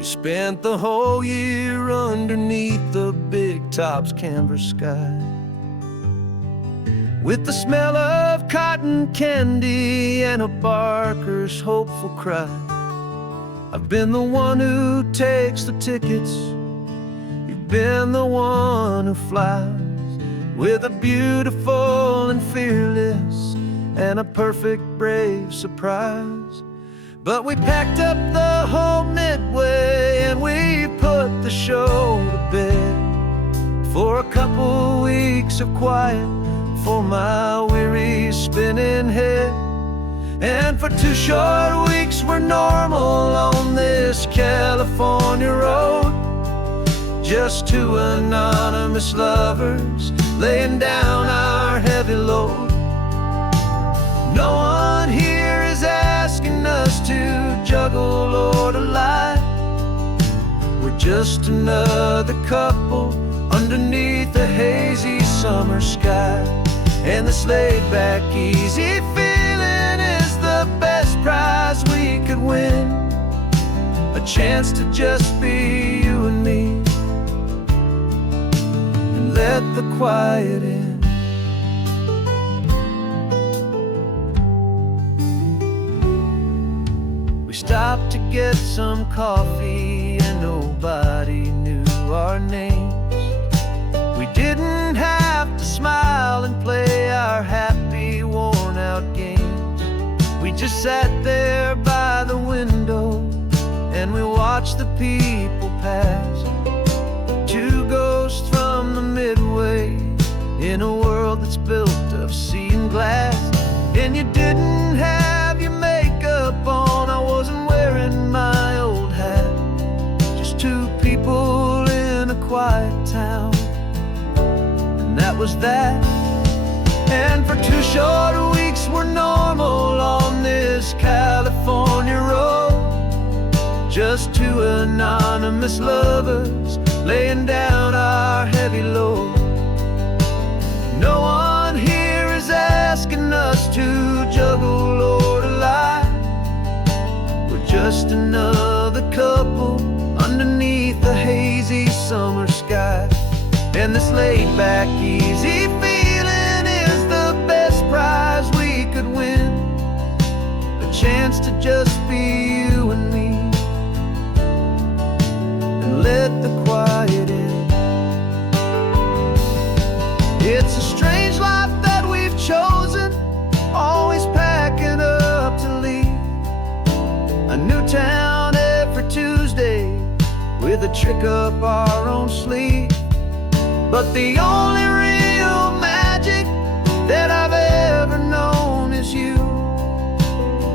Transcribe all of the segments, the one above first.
We spent the whole year underneath the big top's canvas sky, with the smell of cotton candy and a barker's hopeful cry. I've been the one who takes the tickets, you've been the one who flies, with a beautiful and fearless and a perfect brave surprise. But we packed up the whole Midway and we put the show to bed for a couple weeks of quiet for my weary spinning head. And for 2 short weeks we're normal on this California road, just 2 anonymous lovers laying down our heavy load. No one here is asking us to juggle or to lie. We're just another couple underneath a hazy summer sky. And this laid-back, easy feeling is the best prize we could win, a chance to just be you and me, and let the quiet in. We stopped to get some coffee and nobody knew our names. We didn't have to smile and play our happy, worn-out games. We just sat there by the window and we watched the people pass. 2 ghosts from the Midway in a world that's built of sea and glass. And you didn't have your makeup on, I wasn't wearing my old hat. Just 2 people in a quiet town, and that was that. And for 2 short weeks we're normal on this California road, just 2 anonymous lovers laying down our heavy load. No one here is asking us to juggle or to lie. We're just another couple underneath the hazy summer sky. And this laid-back, easy feeling is the best prize we could win, a chance to just be you and me, and let the quiet in. It's a strange life that we've chosen, always packing up to leave a new town every Tuesday with a trick up our own sleeve. But the only real magic that I've ever known is you,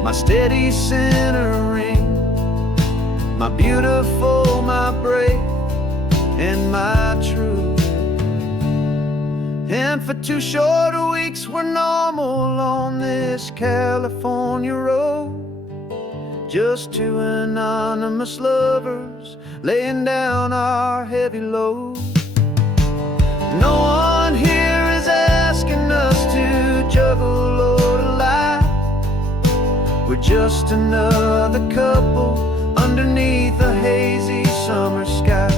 my steady centering, my beautiful, my brave, and my true. And for 2 short weeks we're normal on this California road, just 2 anonymous lovers laying down our heavy load. No one here is asking us to juggle or to lie. We're just another couple underneath a hazy summer sky.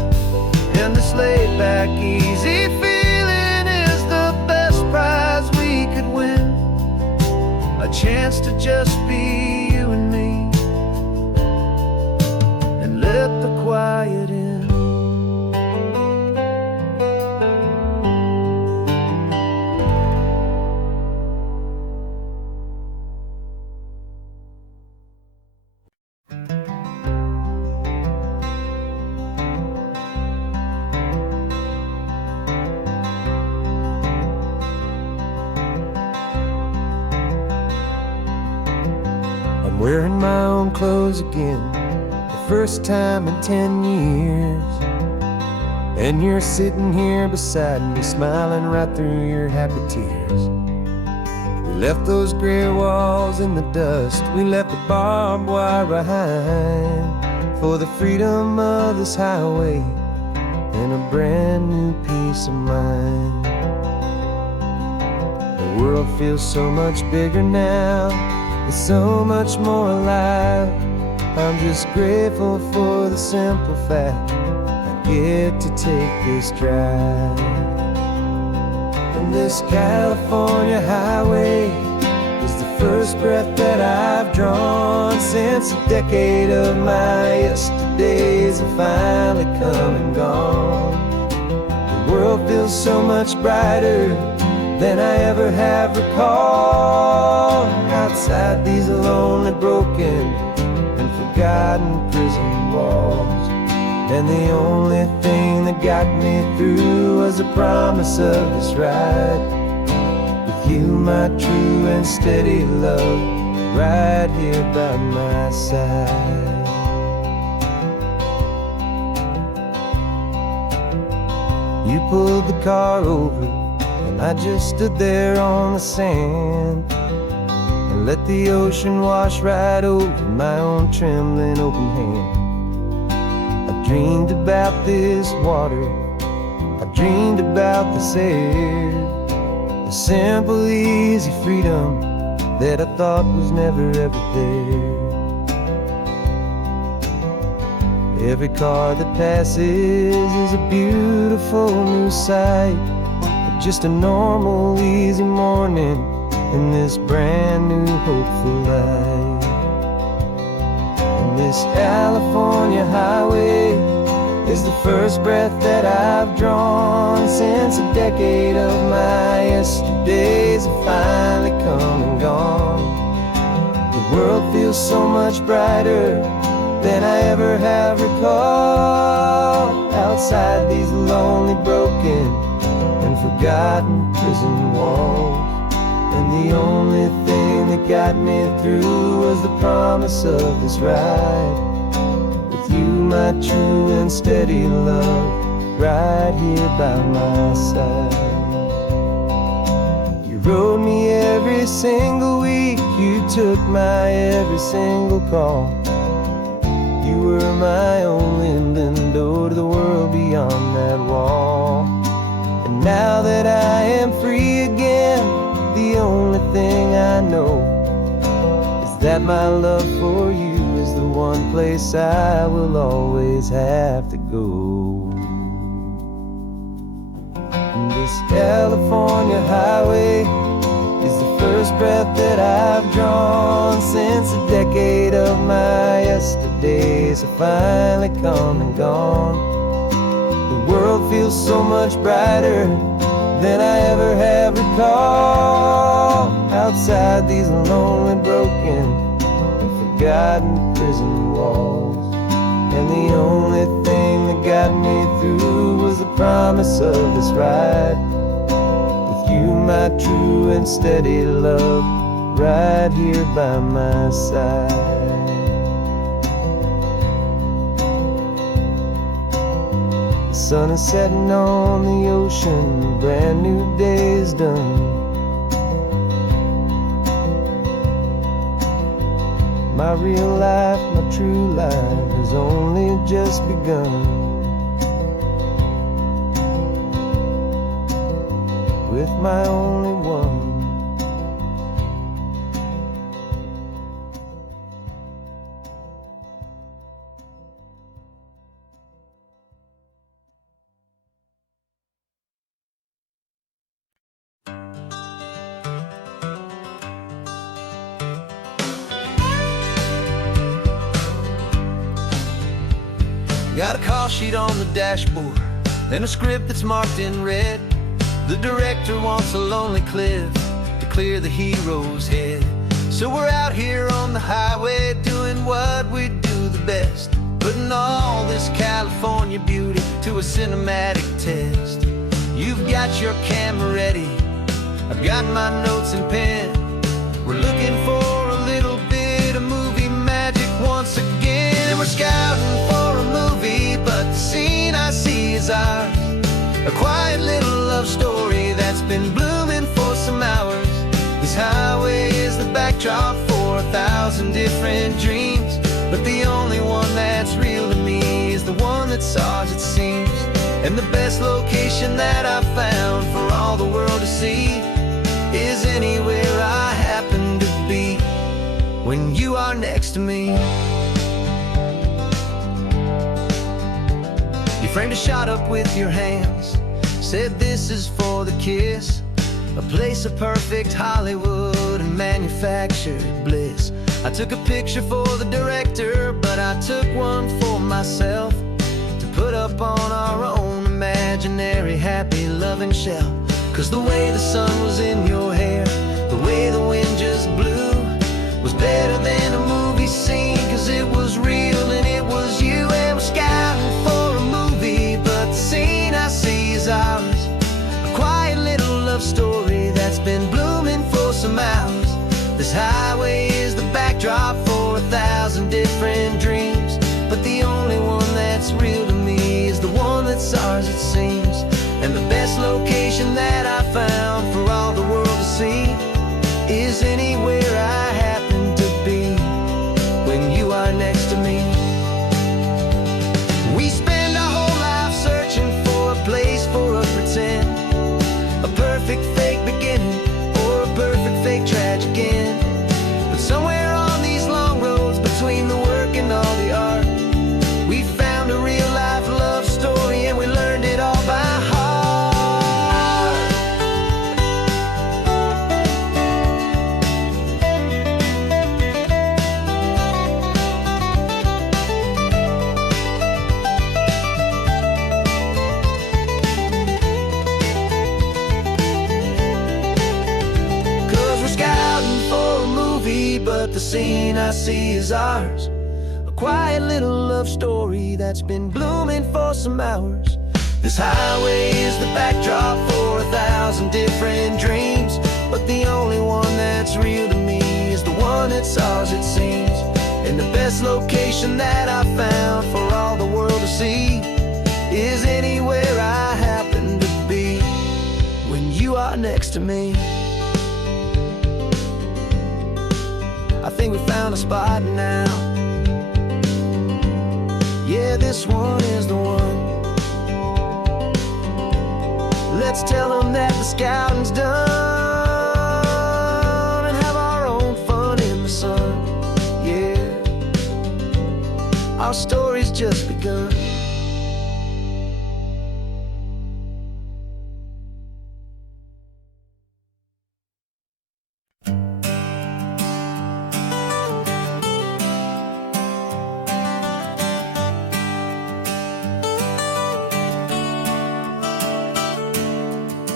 And this laid-back, easy feeling is the best prize we could win, a chance to just be you and me, and let the quiet in. I'm wearing my own clothes again, the first time in 10 years. And you're sitting here beside me, smiling right through your happy tears. We left those gray walls in the dust, we left the barbed wire behind, for the freedom of this highway and a brand new peace of mind. The world feels so much bigger now, it's so much more alive. I'm just grateful for the simple fact I get to take this drive. And this California highway is the first breath that I've drawn since a decade of my yesterdays have finally come and gone. The world feels so much brighter than I ever have recalled. Outside these lonely, broken, and forgotten prison walls. And the only thing that got me through was the promise of this ride with you, my true and steady love, right here by my side. You pulled the car over and I just stood there on the sand and let the ocean wash right over my own trembling open hand. I dreamed about this water, I dreamed about this air, the simple, easy freedom that I thought was never ever there. Every car that passes is a beautiful new sight, just a normal, easy morning in this brand new, hopeful life. And this California highway is the first breath that I've drawn since a decade of my yesterdays have finally come and gone. The world feels so much brighter than I ever have recalled. Outside these lonely, broken, and forgotten prison walls. And the only thing that got me through was the promise of this ride with you, my true and steady love, right here by my side. You rode me every single week, you took my every single call. You were my only window to the world beyond that wall. And now that I am free again, the only thing I know is that my love for you is the one place I will always have to go. And this California highway is the first breath that I've drawn since a decade of my yesterdays have finally come and gone. The world feels so much brighter than I ever have recalled. Outside these lonely, broken, and forgotten prison walls. And the only thing that got me through was the promise of this ride with you, my true and steady love, right here by my side. The sun is setting on the ocean, a brand new day is done. My real life, my true life has only just begun. With my only one. Got a call sheet on the dashboard and a script that's marked in red. The director wants a lonely cliff to clear the hero's head. So we're out here on the highway doing what we do the best, putting all this California beauty to a cinematic test. You've got your camera ready, I've got my notes and pen. We're looking for a little bit of movie magic once again. And we're scouting for a movie, but the scene I see is ours. A quiet little love story that's been blooming for some hours. This highway is the backdrop for 1,000 different dreams, but the only one that's real to me is the one that's ours, it seems. And the best location that I've found for all the world to see is anywhere I happen to be when you are next to me. framed a shot up with your hands, said this is for the kiss, a place of perfect Hollywood and manufactured bliss. I took a picture for the director, but I took one for myself to put up on our own imaginary happy loving shelf. 'Cause the way the sun was in your hair, the way the wind just blew, was better than a movie scene. 'Cause it was real and it was you, and we're scouting for a movie, but the scene I see is ours. A quiet little love story that's been blooming for some hours. This highway is the backdrop for 1,000 different dreams, but the only one that's real to me is the one that's ours, it seems. And the best location that I found for all the world to see is anywhere I happen to be when you are next to me. We spend our whole life searching for a place for a pretend, a perfect fake beginning or a perfect fake tragic end. But somewhere on these long roads between the work and all the art, we found a real life love story, and we learned it all by heart. 'Cause we're scouting for a movie, but the scene I see is ours. A quiet little love story that's been blooming for some hours. This highway is the backdrop for 1,000 different dreams, but the only one that's real to me is the one that's ours, it seems. And the best location that I found for all the world to see is anywhere I happen to be when you are next to me. I think we found a spot now. Yeah, this one is the one. Let's tell them that the scouting's done and have our own fun in the sun. Yeah, our story's just begun.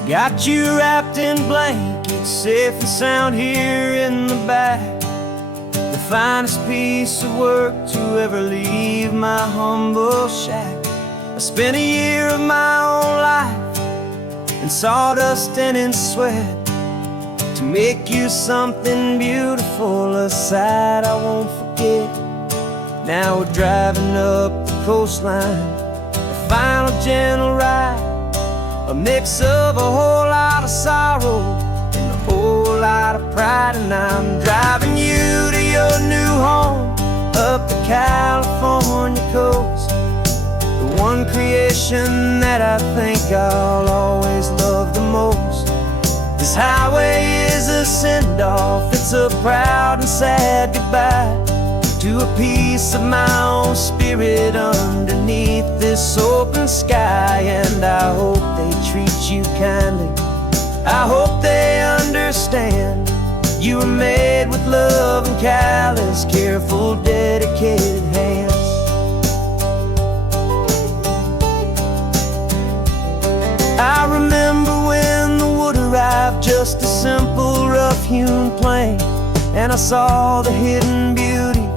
Got you wrapped in blankets, safe and sound here in the back. The finest piece of work to ever leave my humble shack. I spent a year of my own life in sawdust and in sweat to make you something beautiful, a sight I won't forget. Now we're driving up the coastline, the final gentle ride, a mix of a whole lot of sorrow and a whole lot of pride. And I'm driving you to your new home up the California coast, the one creation that I think I'll always love the most. This highway is a send-off, it's a proud and sad goodbye to a piece of my own spirit underneath this open sky. And I hope they treat you kindly, I hope they understand you were made with love and callous, careful, dedicated hands. I remember when the wood arrived, just a simple rough-hewn plank, and I saw the hidden beauty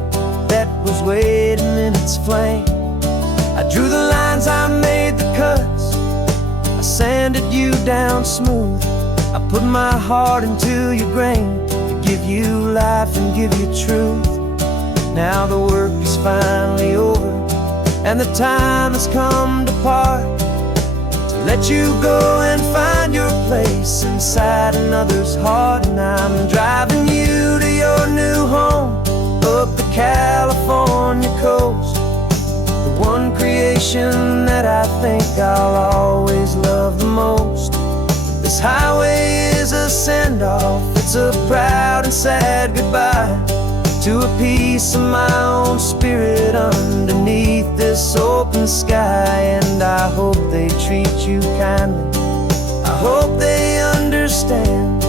that was waiting in its flame. I drew the lines, I made the cuts, I sanded you down smooth. I put my heart into your grain to give you life and give you truth. Now the work is finally over, and the time has come to part, to let you go and find your place inside another's heart. And I'm driving you to your new home up the California coast, the one creation that I think I'll always love the most. This highway is a send-off, it's a proud and sad goodbye to a piece of my own spirit underneath this open sky. And I hope they treat you kindly, I hope they understand.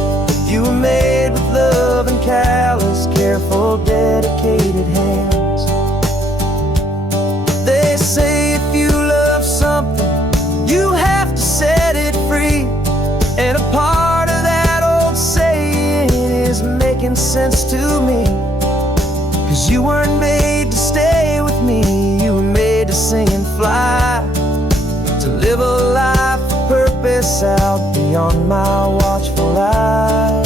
You were made with love and callous, careful, dedicated hands. They say if you love something, you have to set it free. And a part of that old saying is making sense to me. 'Cause you weren't made to stay with me, you were made to sing and fly, to live a life of purpose out beyond my watchful eye.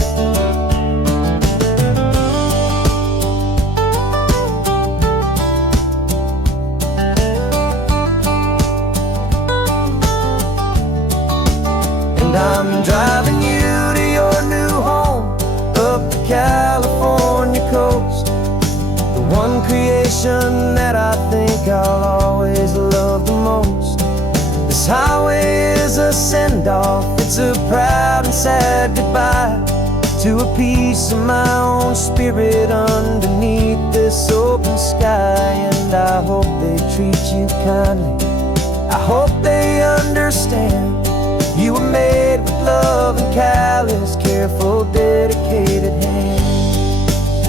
And I'm driving you to your new home, up the California coast, the one creation that I think I'll always love the most. This highway is a send-off, it's a proud and sad goodbye to a piece of my own spirit underneath this open sky. And I hope they treat you kindly, I hope they understand. You were made with love and callous, careful, dedicated hands.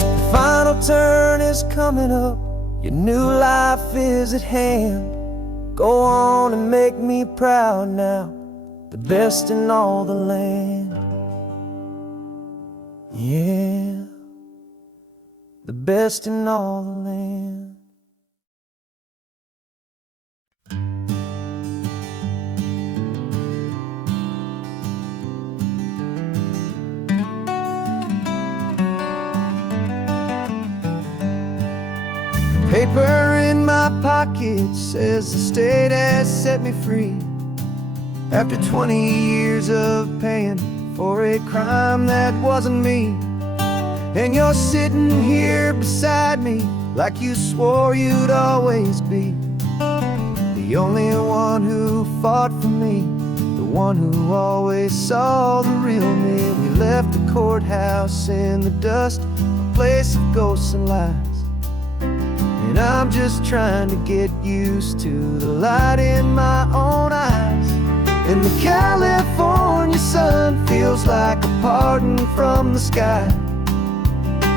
The final turn is coming up, your new life is at hand. Go on and make me proud now, the best in all the land. Yeah, the best in all the land. Paper in my pocket says the state has set me free, after 20 years of paying for a crime that wasn't me. And you're sitting here beside me like you swore you'd always be, the only one who fought for me, the one who always saw the real me. We left the courthouse in the dust, a place of ghosts and lies. And I'm just trying to get used to the light in my own eyes. And the California sun feels like a pardon from the sky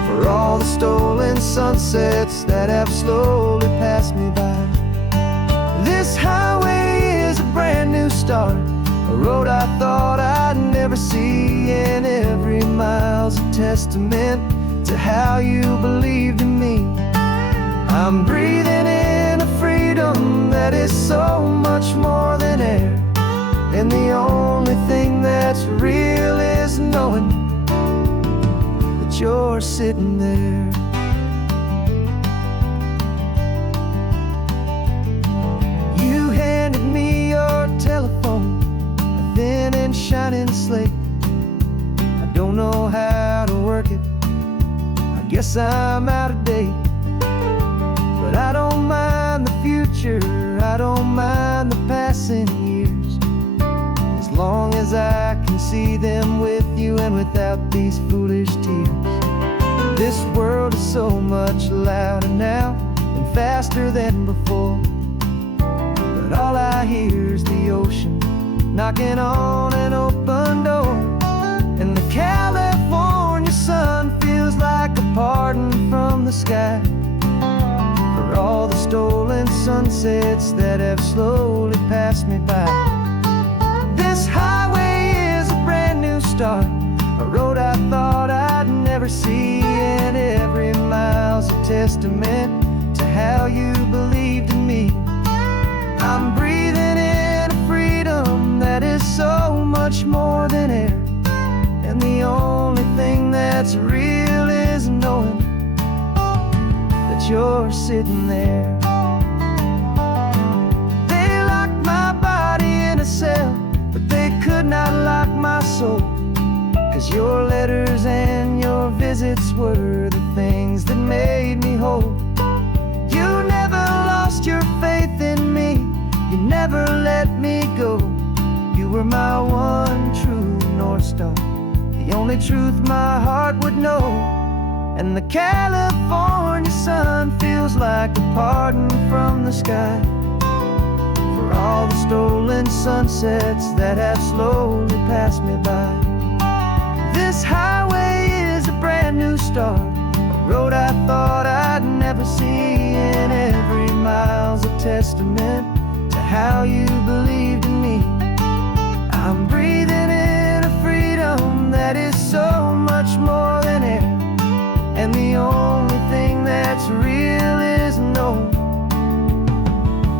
for all the stolen sunsets that have slowly passed me by. This highway is a brand new start, a road I thought I'd never see. And every mile's a testament to how you believed in me. I'm breathing in a freedom that is so much more than air. And the only thing that's real is knowing that you're sitting there. You handed me your telephone, a thin and shining slate. I don't know how to work it, I guess I'm out of date. But I don't mind the future, I don't mind the passing years, as long as I can see them with you and without these foolish tears. This world is so much louder now and faster than before, but all I hear is the ocean knocking on an open door. And the California sun feels like a pardon from the sky for all the stolen sunsets that have slowly passed me by. This highway is a brand new start, a road I thought I'd never see. And every mile's a testament to how you believed in me. I'm breathing in a freedom that is so much more than air. And the only thing that's real is knowing that you're sitting there. They locked my body in a cell, but they could not lock my soul. 'Cause your letters and your visits were the things that made me whole. You never lost your faith in me, you never let me go. You were my one true North Star, the only truth my heart would know. and the California sun feels like a pardon from the sky for all the stolen sunsets that have slowly passed me by. This highway is a brand new start, a road I thought I'd never see, and every mile's a testament to how you believed in me. I'm breathing in a freedom that is so much more than air, and the only thing that's real is knowing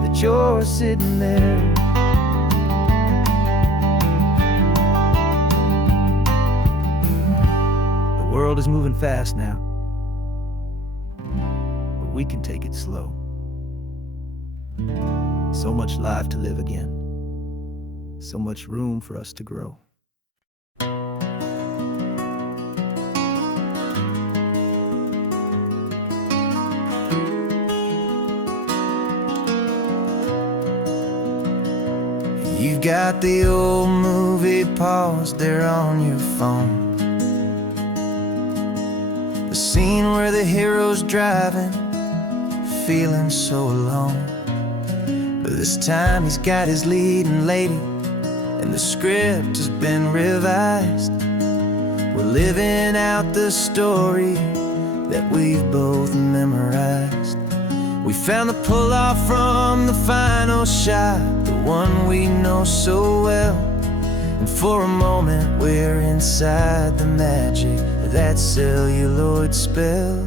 that you're sitting there. The world is moving fast now, but we can take it slow. So much life to live again, so much room for us to grow. You've got the old movie paused there on your phone, the scene where the hero's driving, feeling so alone. But this time he's got his leading lady, and the script has been revised. We're living out the story that we've both memorized. We found the pull-off from the final shot, the one we know so well, and for a moment we're inside the magic of that celluloid spell.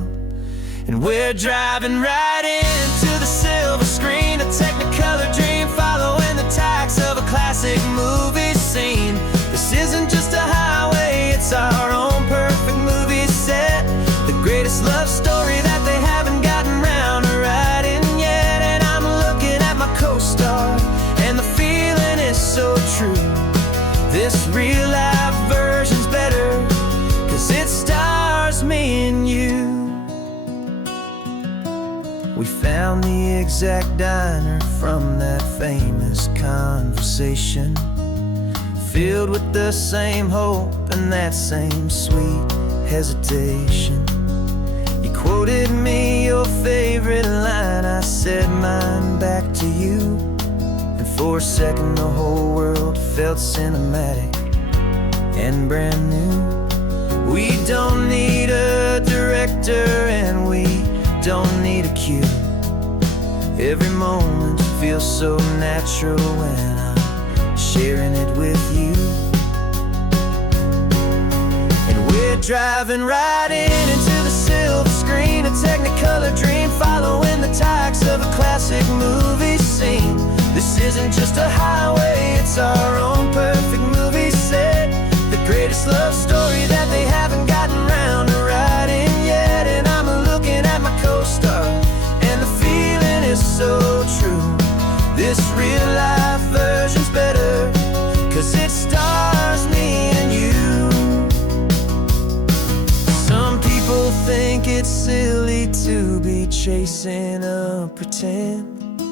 And we're driving right into the silver screen, a technicolor dream, following the tacks of a classic movie scene. This isn't just a highway, it's our own perfect movie set, the greatest love story that they haven't gotten round to writing yet. And I'm looking at my co-star, and the feeling is so true. This real life version's better, 'cause it stars me and you. We found the exact diner from that famous conversation, filled with the same hope and that same sweet hesitation. You quoted me your favorite line, I said mine back to you, and for a second the whole world felt cinematic and brand new. We don't need a director, and we don't need a cue. Every moment feels so natural when I'm sharing it with you. And we're driving right into the silver screen, a technicolor dream, following the tacks of a classic movie scene. This isn't just a highway, it's our own perfect movie set, the greatest love story that they haven't gotten round to writing yet. And I'm looking at my co-star, and the feeling is so true. This real life version's better, 'cause it stars me and you. Some people think it's silly to be chasing a pretend,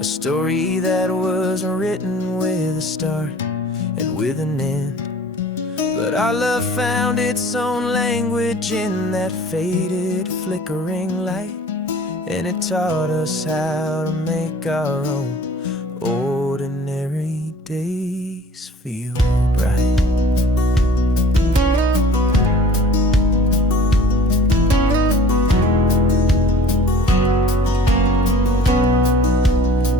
a story that was written with a start and with an end. But our love found its own language in that faded, flickering light, and it taught us how to make our own ordinary days feel bright.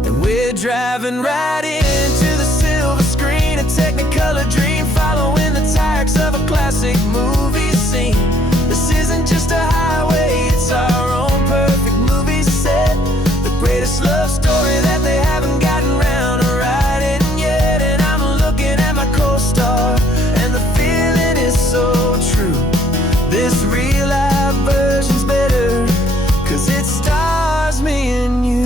And we're driving right into the silver screen, a technicolor dream, following the tacks of a classic movie scene. This isn't just a highway, it's our own perfect movie set, the greatest love story that they haven't gotten round to writing yet. And I'm looking at my co-star, and the feeling is so true. This real life version's better, 'cause it stars me and you.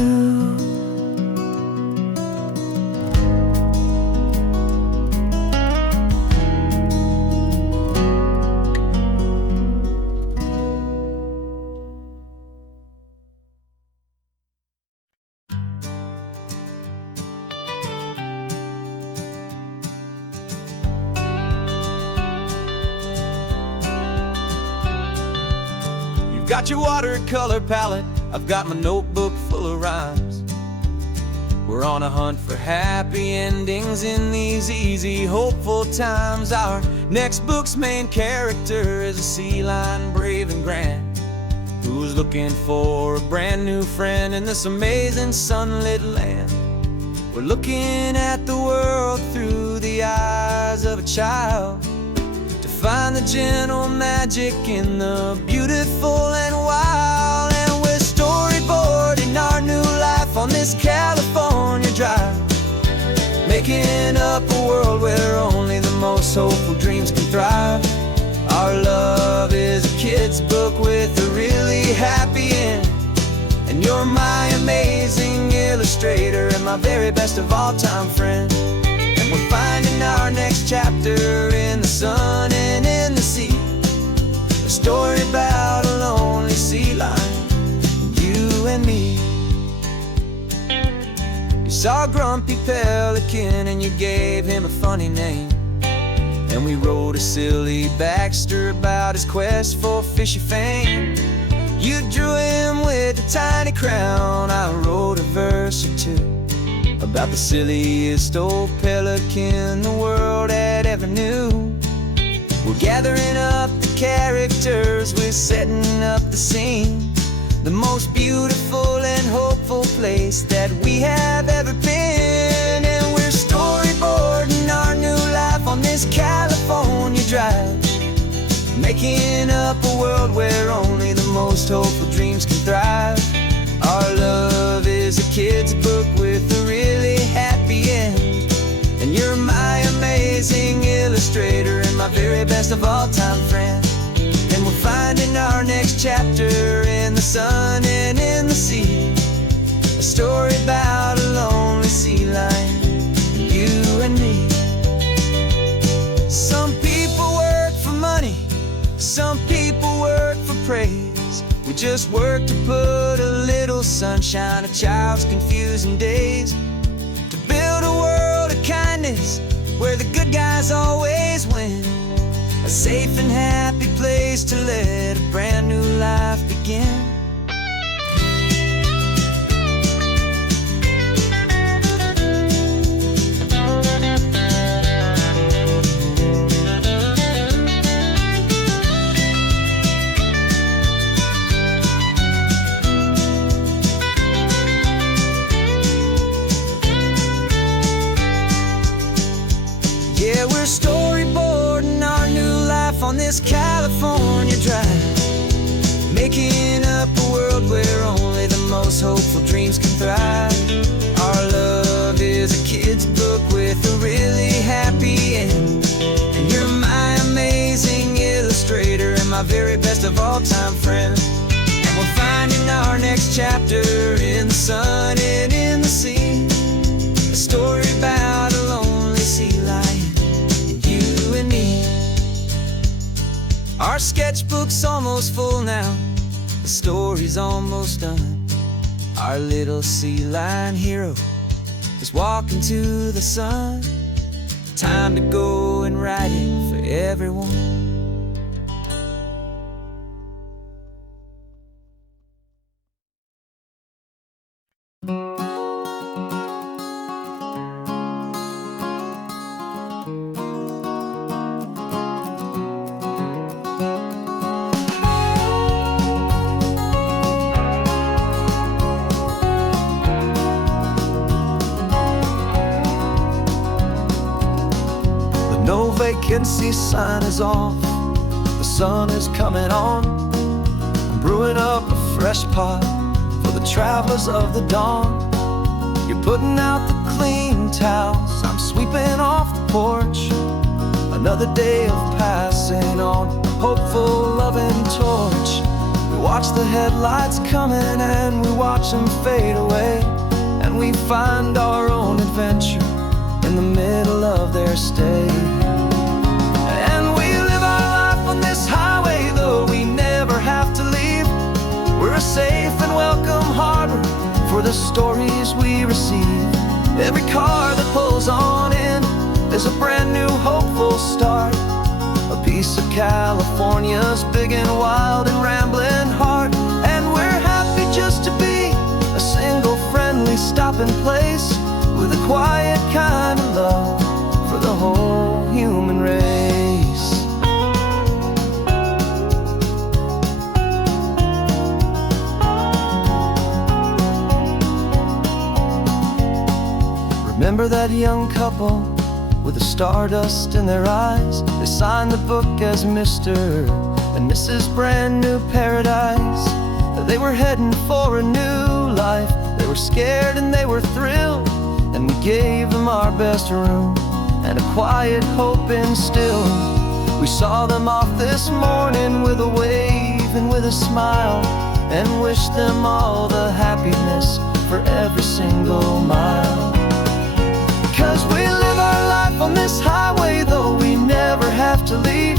got your watercolor palette, I've got my notebook full of rhymes. We're on a hunt for happy endings in these easy, hopeful times. Our next book's main character is a sea lion, brave and grand, who's looking for a brand new friend in this amazing sunlit land. We're looking at the world through the eyes of a child, to find the gentle magic in the beautiful and wild. And we're storyboarding our new life on this California drive, making up a world where only the most hopeful dreams can thrive. Our love is a kid's book with a really happy end, and you're my amazing illustrator and my very best of all-time friend. And we're finding our next chapter in the sun and in the sea, a story about a lonely sea lion, you and me. You saw a grumpy pelican and you gave him a funny name, and we wrote a silly Baxter about his quest for fishy fame. You drew him with a tiny crown, I wrote a verse or two about the silliest old pelican the world had ever knew. We're gathering up the characters, we're setting up the scene, the most beautiful and hopeful place that we have ever been. And we're storyboarding our new life on this California drive, making up a world where only the most hopeful dreams can thrive. Our love is a kid's book with a really happy end, and you're my amazing illustrator and my very best of all-time friend. And we're finding our next chapter in the sun and in the sea, a story about a lonely sea lion, you and me. Some people work for money, some people work for praise. We just work to put a little sunshine in a child's confusing days, to build a world of kindness where the good guys always win, a safe and happy place to let a brand new life begin. Yeah, we're storyboarding our new life on this California drive, making up a world where only the most hopeful dreams can thrive. Our love is a kid's book with a really happy end, and you're my amazing illustrator and my very best of all-time friend. And we're finding our next chapter in the sun and in the sea, a story about a lonely sea lion, you and me. Our sketchbook's almost full now, the story's almost done. Our little sea lion hero is walking to the sun. Time to go and write it for everyone. No vacancy sign is off, the sun is coming on. I'm brewing up a fresh pot for the travelers of the dawn. You're putting out the clean towels, I'm sweeping off the porch. Another day of passing on, a hopeful, loving torch. We watch the headlights coming and we watch them fade away, and we find our own adventure in the middle of their stay. And we live our life on this highway, though we never have to leave. We're a safe and welcome harbor for the stories we receive. Every car that pulls on in is a brand new hopeful start, a piece of California's big and wild and rambling heart. quiet kind of love for the whole human race. Remember that young couple with the stardust in their eyes? They signed the book as Mr. and Mrs. Brand New Paradise. They were heading for a new life. They were scared and they were thrilled, and we gave them our best room and a quiet hope instilled. We saw them off this morning with a wave and with a smile, and wished them all the happiness for every single mile. 'Cause we live our life on this highway, though we never have to leave.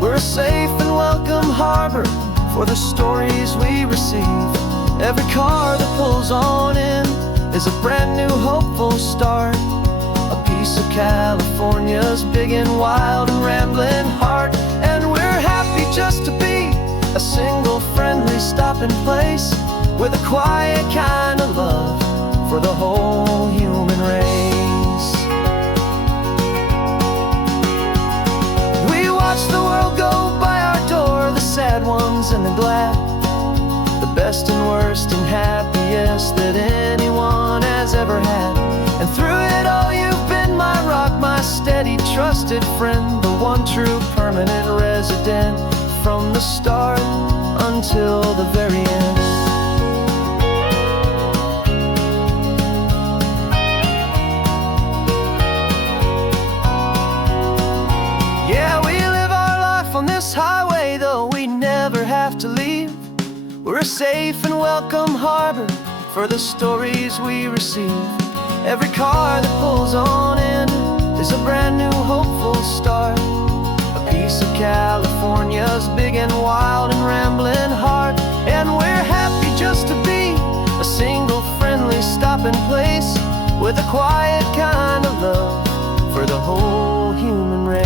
We're a safe and welcome harbor for the stories we receive. Every car that pulls on in is a brand new hopeful start, a piece of California's big and wild and rambling heart. And we're happy just to be a single friendly stopping place with a quiet kind of love for the whole human race. We watch the world go by our door, the sad ones and the glad, the best and worst and happiest that anyone has ever had. And through it all you've been my rock, my steady trusted friend, the one true permanent resident from the start until the very end. Yeah, we live our life on this highway, though we never have to leave. We're a safe and welcome harbor for the stories we receive. Every car that pulls on in is a brand new hopeful start, a piece of California's big and wild and rambling heart. And we're happy just to be a single friendly stopping place with a quiet kind of love for the whole human race.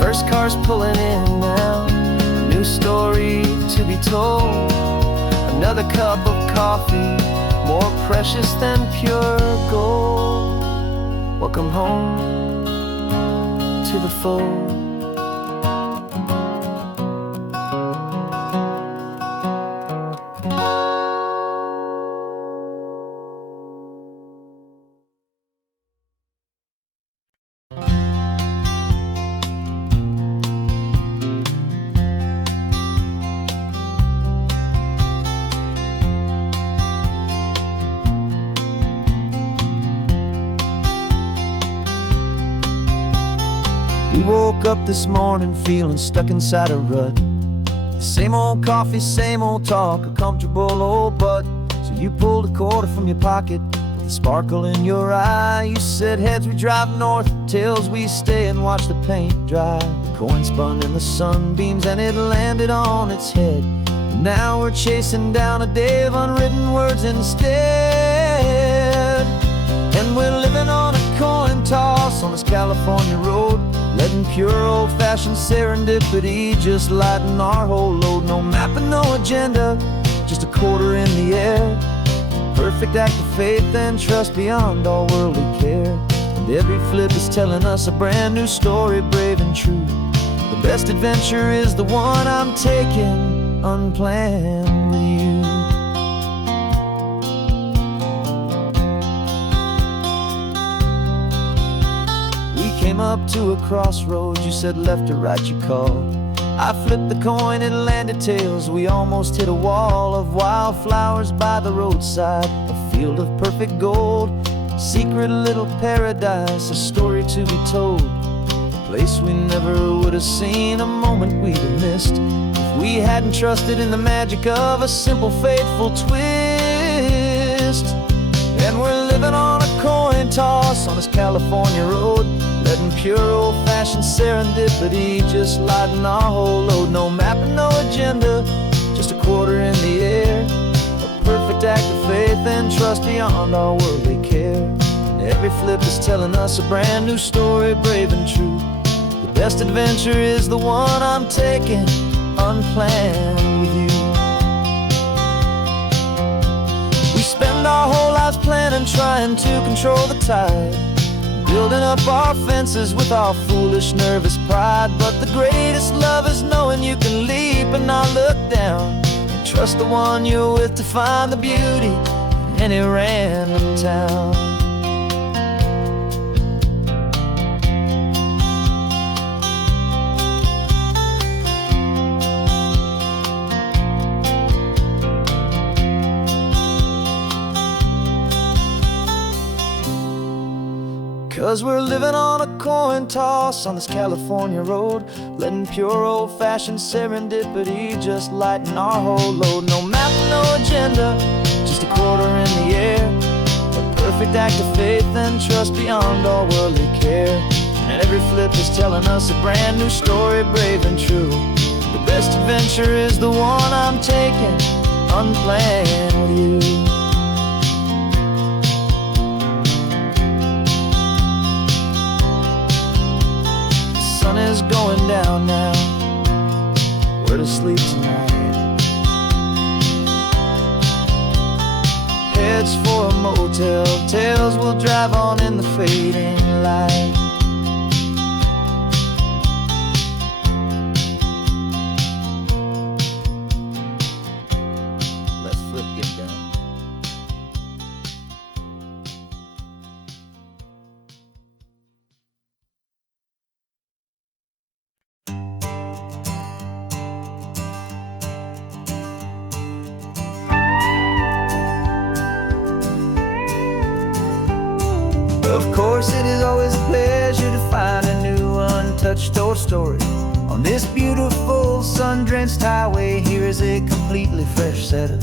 First car's pulling in now, a new story to be told. Another cup of coffee, more precious than pure gold. Welcome home to the fold. We woke up this morning feeling stuck inside a rut. Same old coffee, same old talk, a comfortable old butt. So you pulled a quarter from your pocket with a sparkle in your eye. You said heads we drive north, tails we stay and watch the paint dry. The coin spun in the sunbeams and it landed on its head. And now we're chasing down a day of unwritten words instead. And we're living on a coin toss on this California road, letting pure old-fashioned serendipity just lighten our whole load. No map and no agenda, just a quarter in the air. Perfect act of faith and trust beyond all worldly care. And every flip is telling us a brand new story, brave and true. The best adventure is the one I'm taking unplanned with you. Came up to a crossroads, you said left or right you called. I flipped the coin, it landed tails. We almost hit a wall of wildflowers by the roadside, a field of perfect gold, secret little paradise, a story to be told. A place we never would have seen, a moment we'd have missed if we hadn't trusted in the magic of a simple faithful twist. And we're living on a coin toss on this California road, letting pure old-fashioned serendipity just lighten our whole load. No map and no agenda, just a quarter in the air. A perfect act of faith and trust beyond all worldly care. And every flip is telling us a brand new story, brave and true. The Best adventure is the one I'm taking unplanned with you. We spend our whole lives planning, trying to control the tide, building up our fences with our foolish, nervous pride. But the greatest love is knowing you can leap and not look down, and trust the one you're with to find the beauty in any random town. 'Cause we're living on a coin toss on this California road, letting pure old-fashioned serendipity just lighten our whole load. No map, no agenda, just a quarter in the air, a perfect act of faith and trust beyond all worldly care. And every flip is telling us a brand new story, brave and true. The best adventure is the one I'm taking unplanned with you. Sun is going down now, we're to sleep tonight. Heads for a motel, tails will drive on in the fading light. Let's flip, get down. Of course, it is always a pleasure to find a new untouched old story. On this beautiful sun-drenched highway, here is a completely fresh set of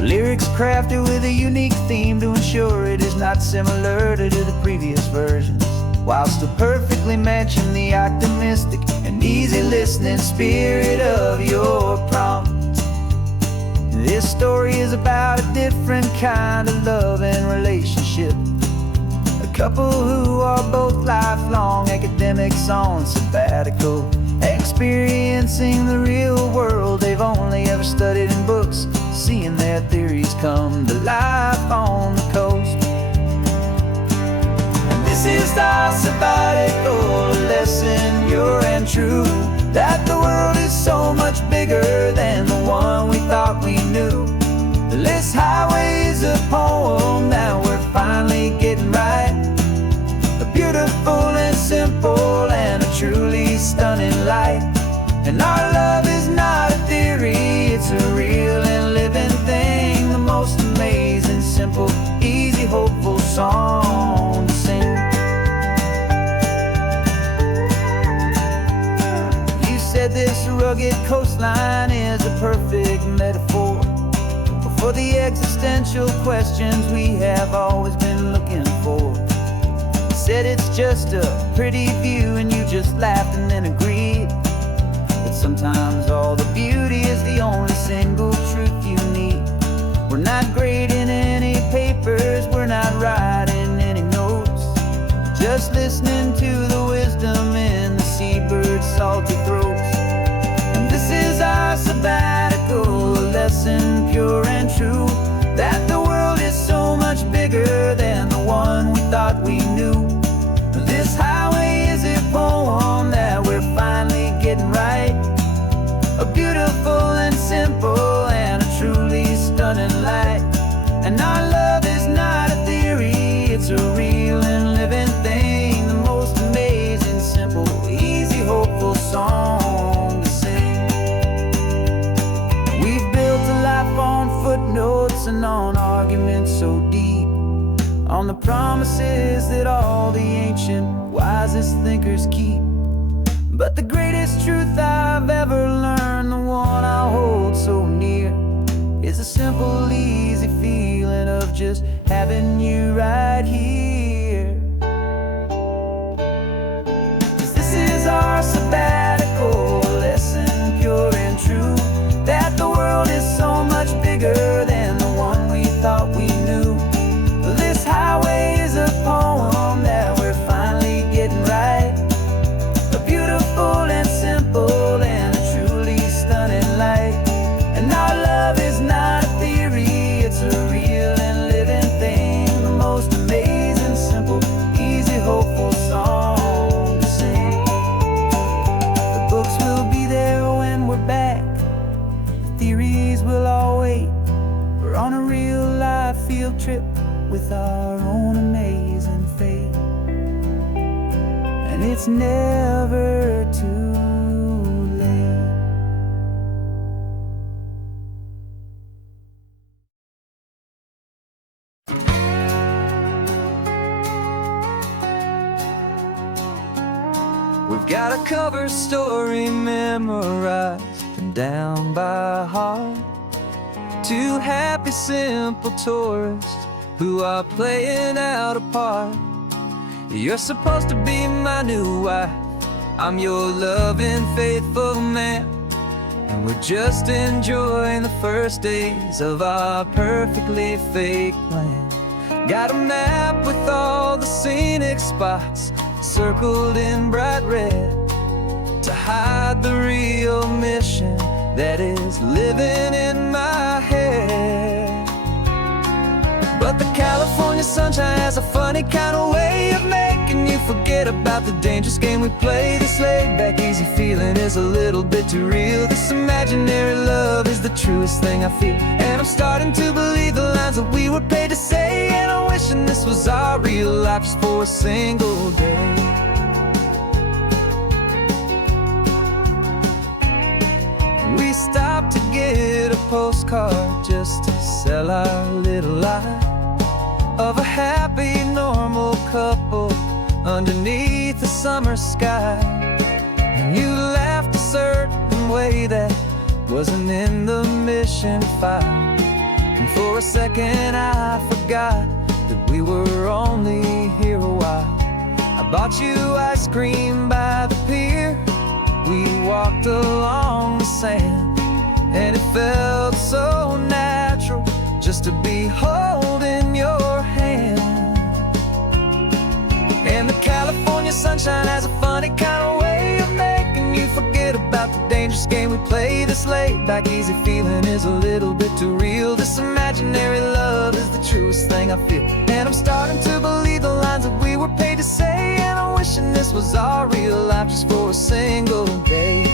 lyrics crafted with a unique theme to ensure it is not similar to the previous versions, while still perfectly matching the optimistic and easy listening spirit of your prompt. This story is about a different kind of love and relationship. A couple who are both lifelong academics on sabbatical, experiencing the real world they've only ever studied in books, seeing their theories come to life on the coast. And this is our sabbatical lesson, pure and true, that the world is so much bigger than the one we thought we knew. This highway is a poem that we're finally getting right, a beautiful and simple and a truly stunning light. And our love is not a theory, it's a real and living thing, the most amazing, simple, easy, hopeful song to sing. You said this rugged coastline is a perfect metaphor for the existential questions we have always been looking for. You said it's just a pretty view and you just laughed and then agreed that sometimes all the beauty is the only single truth you need. We're not grading any papers, we're not writing any notes, just listening to the wisdom in the seabird's salty throats. And this is our sabbatical lesson, pure and true, that the world is so much bigger than the one we thought we knew. This highway is a poem that we're finally getting right, a beautiful and simple and a truly stunning light. And our love is not a theory, it's a real and living thing, the most amazing, simple, easy, hopeful song to sing. We've built a life on footnotes and on arguments so deep, on the promises that all the ancient, wisest thinkers keep. But the greatest truth I've ever learned, the one I hold so near, is a simple, easy feeling of just having you right here. 'Cause this is our sabbatical lesson, pure and true, that the world is so much bigger than the one we thought we knew. This highway is a poem that we're finally getting right, a beautiful with our own amazing fate, and it's never too late. We've got a cover story memorized and down by heart. Two happy, simple tourists who are playing out a part. You're supposed to be my new wife, I'm your loving, faithful man, and we're just enjoying the first days of our perfectly fake plan. Got a map with all the scenic spots circled in bright red to hide the real mission that is living in my head. But the California sunshine has a funny kind of way of making you forget about the dangerous game we play. This laid-back, easy feeling is a little bit too real. This imaginary love is the truest thing I feel, and I'm starting to believe the lines that we were paid to say. And I'm wishing this was our real life just for a single day. We stopped to get a postcard just to sell our little lie of a happy, normal couple underneath the summer sky. And you laughed a certain way that wasn't in the mission file, and for a second I forgot that we were only here a while. I bought you ice cream by the pier, we walked along the sand, and it felt so natural just to be holding your hand. And the California sunshine has a funny kind of way of making you forget about the dangerous game we play. This laid-back, easy feeling is a little bit too real. This imaginary love is the truest thing I feel, and I'm starting to believe the lines that we were paid to say. And I'm wishing this was our real life just for a single day.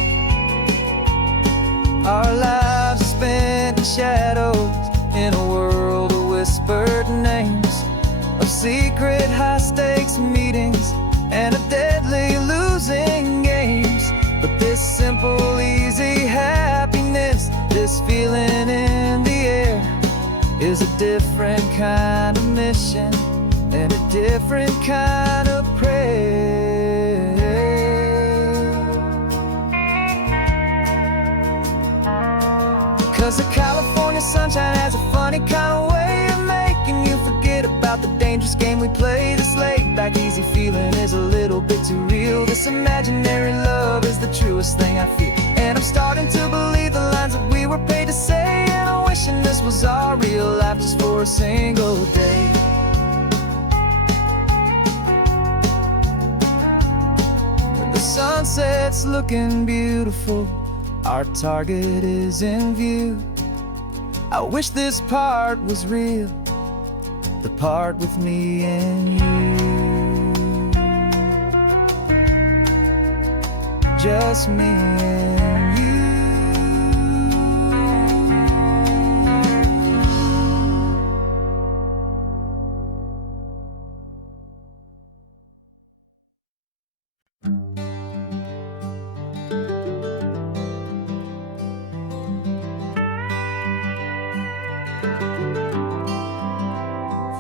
Our lives are spent in shadows in a world of whispered names, of secret high-stakes meetings and of deadly losing games. But this simple, easy happiness, this feeling in the air, is a different kind of mission and a different kind of prayer. 'Cause the California sunshine has a funny kind of way of making you forget about the dangerous game we play. This laid-back, easy feeling is a little bit too real. This imaginary love is the truest thing I feel, and I'm starting to believe the lines that we were paid to say. And I'm wishing this was our real life just for a single day. When the sunset's looking beautiful, our target is in view. I wish this part was real, the part with me and you. Just me and you.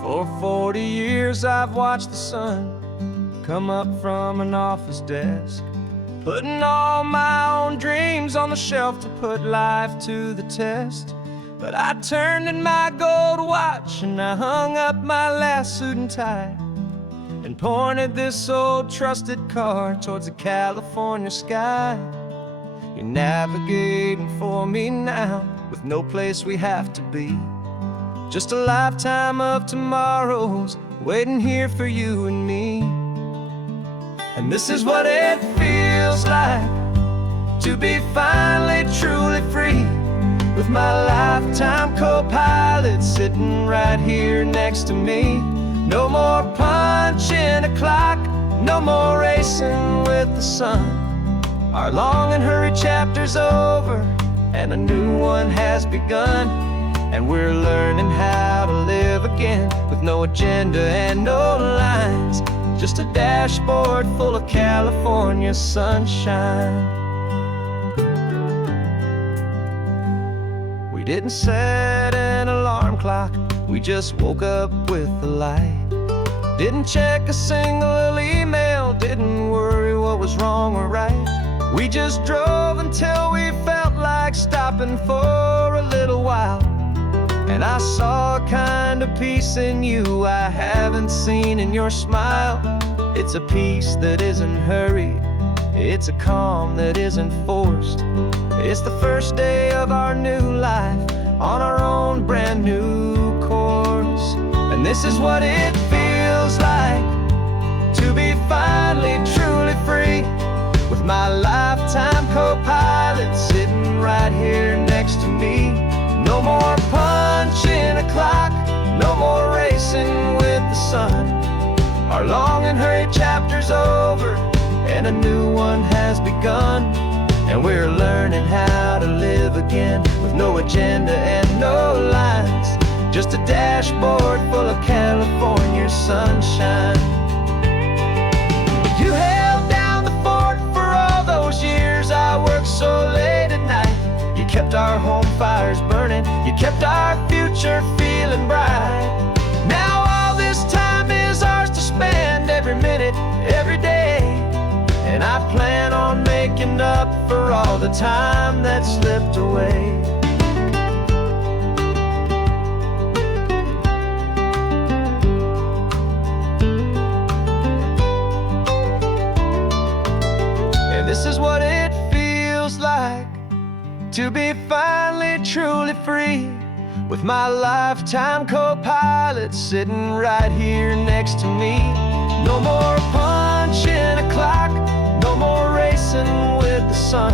For 40 years I've watched the sun come up from an office desk, putting all my own dreams on the shelf to put life to the test. But I turned in my gold watch and I hung up my last suit and tie, and pointed this old trusted car towards the California sky. You're navigating for me now with no place we have to be, just a lifetime of tomorrows waiting here for you and me. And this is what it feels like to be finally truly free, with my lifetime co-pilot sitting right here next to me. No more punching a clock, no more racing with the sun. Our long and hurried chapter's over and a new one has begun, and we're learning how to live again with with no agenda and no lines, just a dashboard full of California sunshine. We didn't set an alarm clock, we just woke up with the light. Didn't check a single email, didn't worry what was wrong or right. We just drove until we felt like stopping for a little while. And I saw a kind of peace in you I haven't seen in your smile. It's a peace that isn't hurried, it's a calm that isn't forced. It's the first day of our new life, on our own brand new course. And this is what it feels like to be finally truly free, with my lifetime co-pilot sitting right here next to me. No more punching a clock, no more racing with the sun. Our long and hurried chapter's over, and a new one has begun. And we're learning how to live again, with no agenda and no lines, just a dashboard full of California sunshine. You held down the fort for all those years I worked so late at night. You kept our home fires burning, you kept our future feeling bright. Now all this time is ours to spend, every minute, every day. And I plan on making up for all the time that slipped away. And this is what it feels like to be finally truly free, with my lifetime co-pilot sitting right here next to me. No more punching a clock, no more racing with the sun.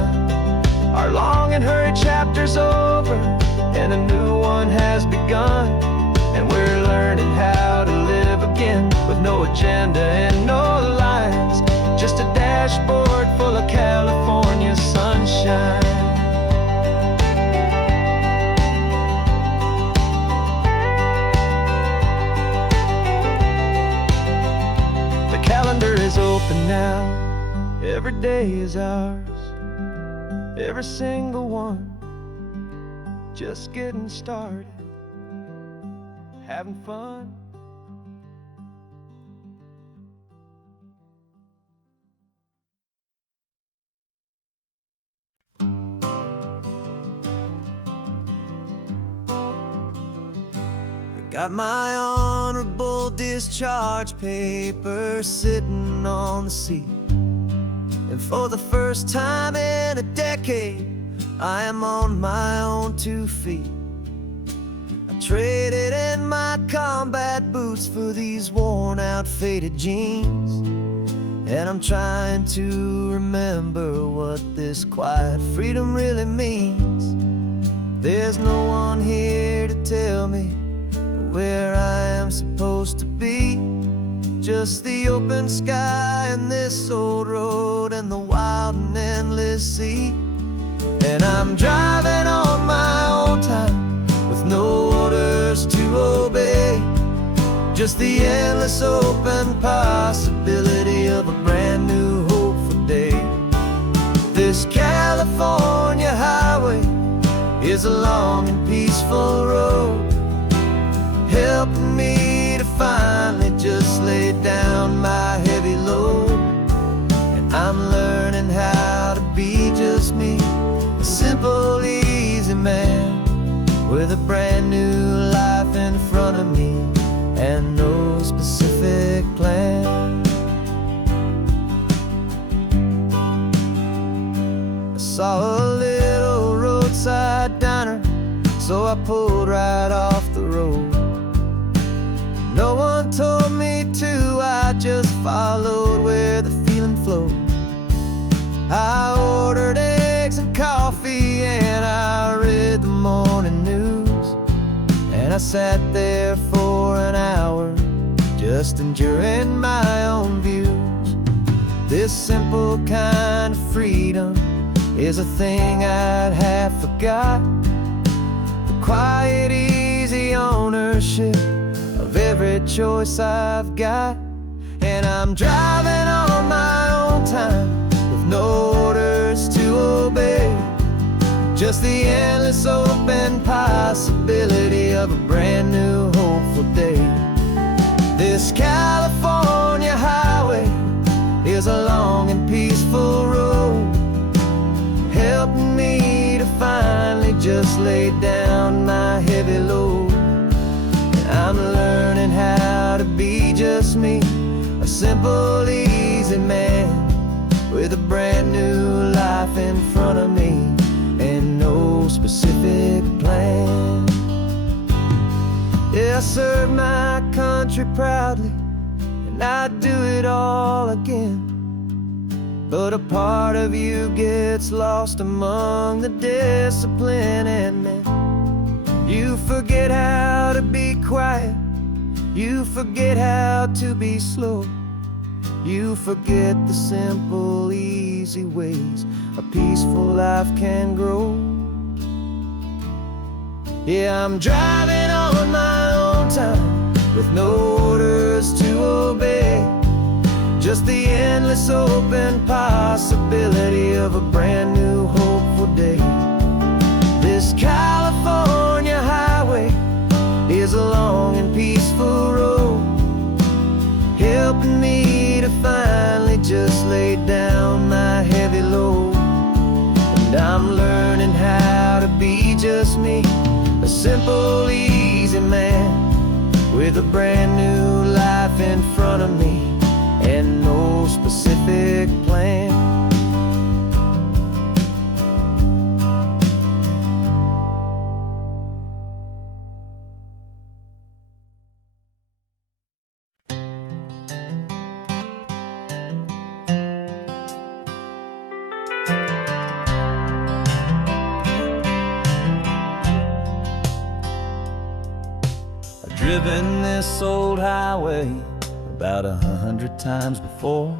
Our long and hurried chapter's over, and a new one has begun. And we're learning how to live again, with no agenda and no lines, just a dashboard full of California sunshine. The calendar is open now, every day is ours, every single one, just getting started, having fun. Got my honorable discharge paper sitting on the seat, and for the first time in a decade, I am on my own 2 feet. I traded in my combat boots for these worn out faded jeans, and I'm trying to remember what this quiet freedom really means. There's no one here to tell me where I am supposed to be, just the open sky and this old road and the wild and endless sea. And I'm driving on my own time, with no orders to obey, just the endless open possibility of a brand new hopeful day. This California highway is a long and peaceful road, helping me to finally just lay down my heavy load. And I'm learning how to be just me, a simple, easy man, with a brand new life in front of me and no specific plan. I saw a little roadside diner, so I pulled right off the road. No one told me to, I just followed where the feeling flowed. I ordered eggs and coffee, and I read the morning news. And I sat there for an hour, just enjoying my own views. This simple kind of freedom is a thing I'd have forgot. The quiet, easy ownership of of every choice I've got. And I'm driving on my own time with no orders to obey, just the endless open possibility of a brand new hopeful day. This California highway is a long and peaceful road, helping me to finally just lay down my heavy load. And I'm learning how to be just me, a simple, easy man with a brand new life in front of me and no specific plan. Yeah, I serve my country proudly, and I'd do it all again. But a part of you gets lost among the discipline, and then you forget how to be quiet, you forget how to be slow, you forget the simple, easy ways a peaceful life can grow. Yeah, I'm driving on my own time with no orders to obey, just the endless open possibility of a brand new hopeful day. This California highway is a long and peaceful road, helping me to finally just lay down my heavy load. And I'm learning how to be just me, a simple, easy man with a brand new life in front of me and no specific plan. I've driven this old highway about 100 times before,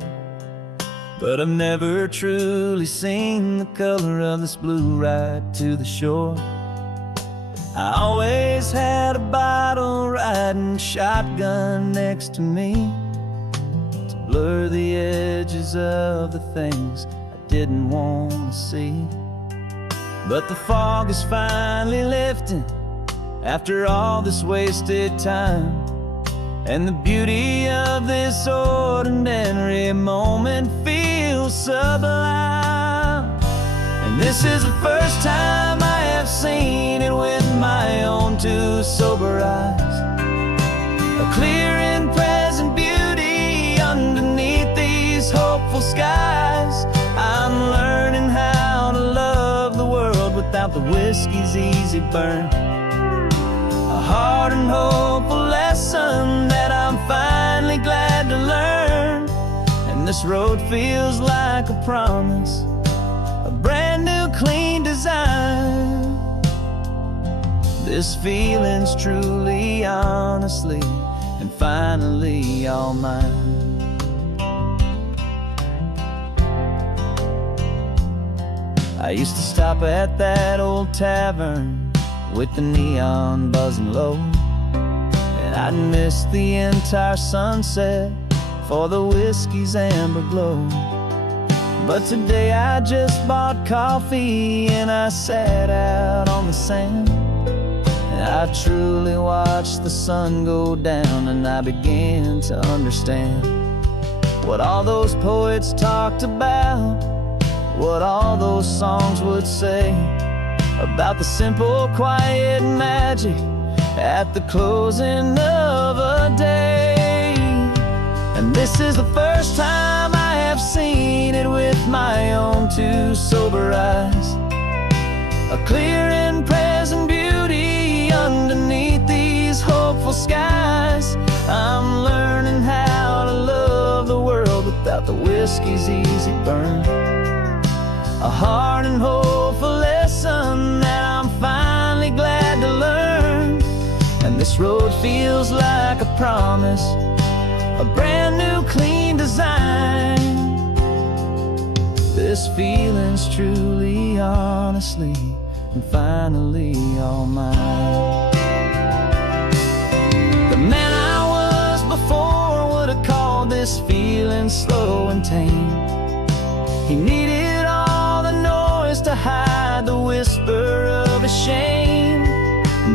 but I've never truly seen the color of this blue right to the shore. I always had a bottle riding shotgun next to me to blur the edges of the things I didn't want to see. But the fog is finally lifting after all this wasted time, and the beauty of this ordinary moment feels sublime. And this is the first time I have seen it with my own two sober eyes, a clear and present beauty underneath these hopeful skies. I'm learning how to love the world without the whiskey's easy burn, a hard and hopeful lesson that I'm finally glad to learn. And this road feels like a promise, a brand new clean design. This feeling's truly, honestly, and finally all mine. I used to stop at that old tavern with the neon buzzing low, and I'd miss the entire sunset for the whiskey's amber glow. But today I just bought coffee and I sat out on the sand, and I truly watched the sun go down, and I began to understand what all those poets talked about, what all those songs would say about the simple, quiet magic at the closing of a day. And this is the first time I have seen it with my own two sober eyes, a clear and present beauty underneath these hopeful skies. I'm learning how to love the world without the whiskey's easy burn, a hard and hopeful lesson that I'm finally glad to learn. And this road feels like a promise, a brand new clean design. This feeling's truly, honestly, and finally all mine. The man and slow and tame. He needed all the noise to hide the whisper of his shame.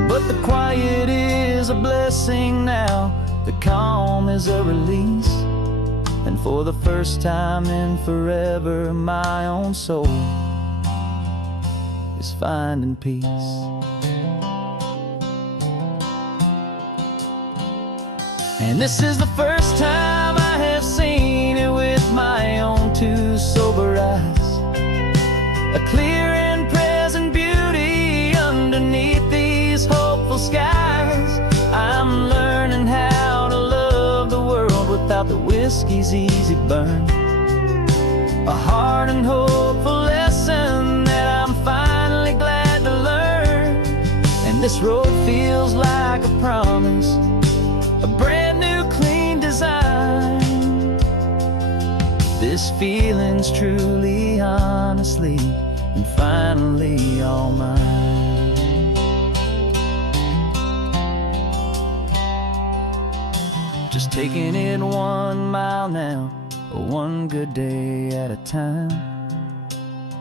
But the quiet is a blessing now, the calm is a release. And for the first time in forever, my own soul is finding peace. And this is the first time I have seen it with my own two sober eyes. A clear and present beauty underneath these hopeful skies. I'm learning how to love the world without the whiskey's easy burn. A hard and hopeful lesson that I'm finally glad to learn. And this road feels like a promise, a brand new clean design. This feeling's truly, honestly, and finally all mine. Just taking it 1 mile now, one good day at a time.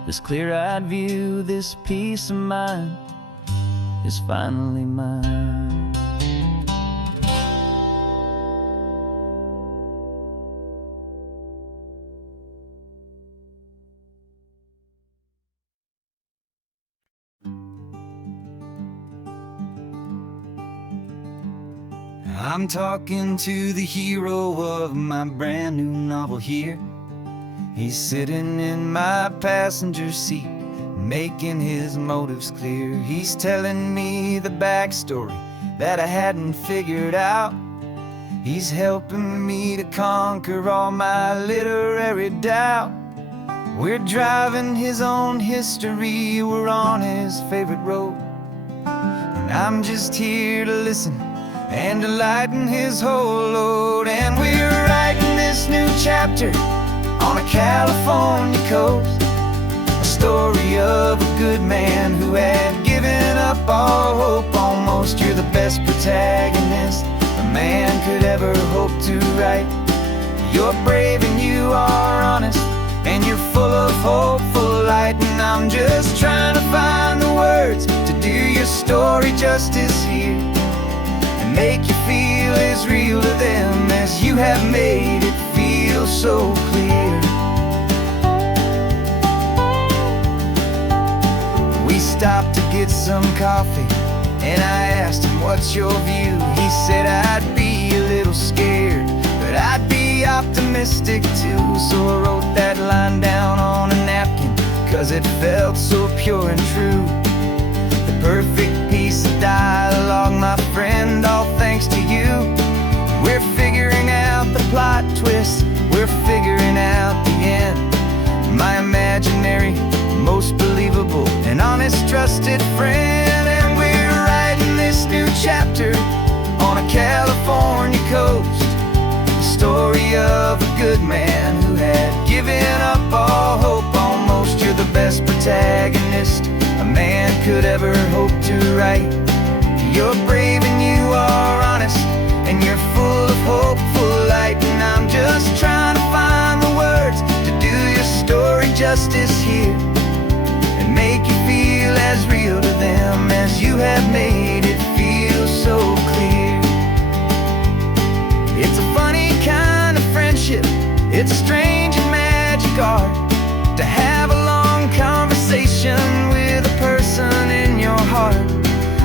This clear-eyed view, this peace of mind is finally mine. I'm talking to the hero of my brand new novel here. He's sitting in my passenger seat, making his motives clear. He's telling me the backstory that I hadn't figured out. He's helping me to conquer all my literary doubt. We're driving his own history, we're on his favorite road. And I'm just here to listen and to lighten his whole load. And we're writing this new chapter on a California coast, a story of a good man who had given up all hope almost. You're the best protagonist a man could ever hope to write. You're brave and you are honest, and you're full of hopeful light. And I'm just trying to find the words to do your story justice here, make you feel as real to them as you have made it feel so clear. We stopped to get some coffee, and I asked him, what's your view? He said, I'd be a little scared, but I'd be optimistic too. So I wrote that line down on a napkin, 'cause it felt so pure and true. The perfect piece of dialogue, my friend, all thanks to you. We're figuring out the plot twist, we're figuring out the end. My imaginary, most believable and honest trusted friend. And we're writing this new chapter on a California coast, the story of a good man who had given up all hope almost. You're the best protagonist a man could ever hope to write. You're brave and you are honest, and you're full of hopeful light. And I'm just trying to find the words to do your story justice here, and make you feel as real to them as you have made it feel so clear. It's a funny kind of friendship, it's strange and magic art to have a long conversation with a person in your heart.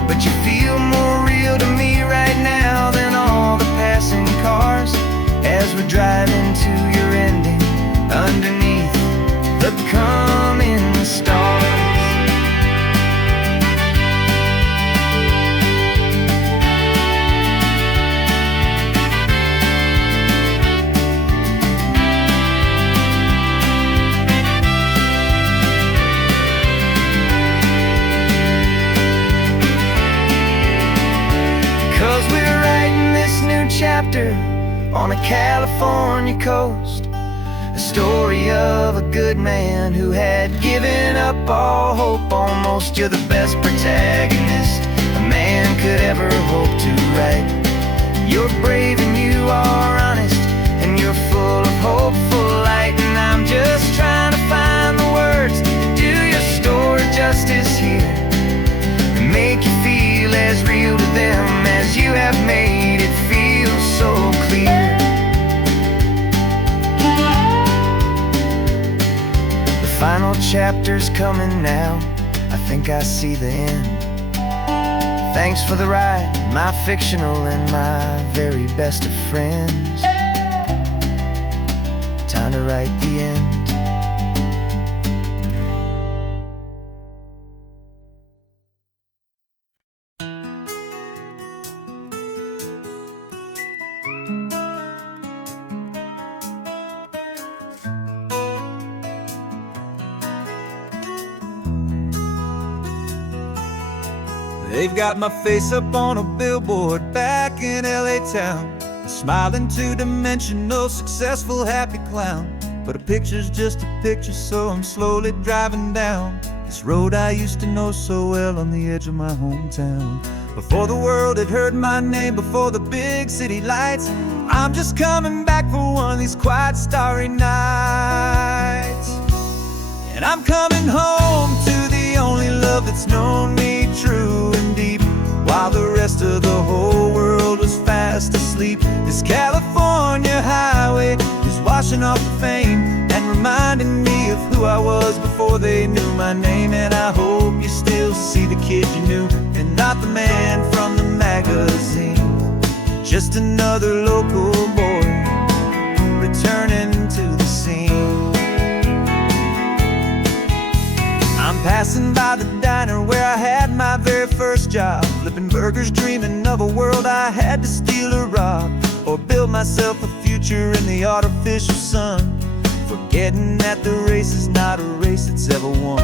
But you feel more real to me right now than all the passing cars, as we're driving to your ending underneath the coming stars. Chapter on a California coast, a story of a good man who had given up all hope almost. You're the best protagonist a man could ever hope to write. You're brave and you are honest, and you're full of hope final chapter's coming now. I think I see the end. Thanks for the ride, my fictional and my very best of friends. Time to write the end. They've got my face up on a billboard back in LA town, smiling two-dimensional, successful, happy clown. But a picture's just a picture, so I'm slowly driving down this road I used to know so well on the edge of my hometown. Before the world had heard my name, before the big city lights, I'm just coming back for one of these quiet, starry nights. And I'm coming home to the only love that's known me true and deep, while the rest of the whole world was fast asleep. This California highway is washing off the fame and reminding me of who I was before they knew my name. And I hope you still see the kid you knew, and not the man from the magazine. Just another local boy returning to the scene. I'm passing by the diner where I had my very first job, flipping burgers, dreaming of a world I had to steal or rob, or build myself a future in the artificial sun, forgetting that the race is not a race that's ever won.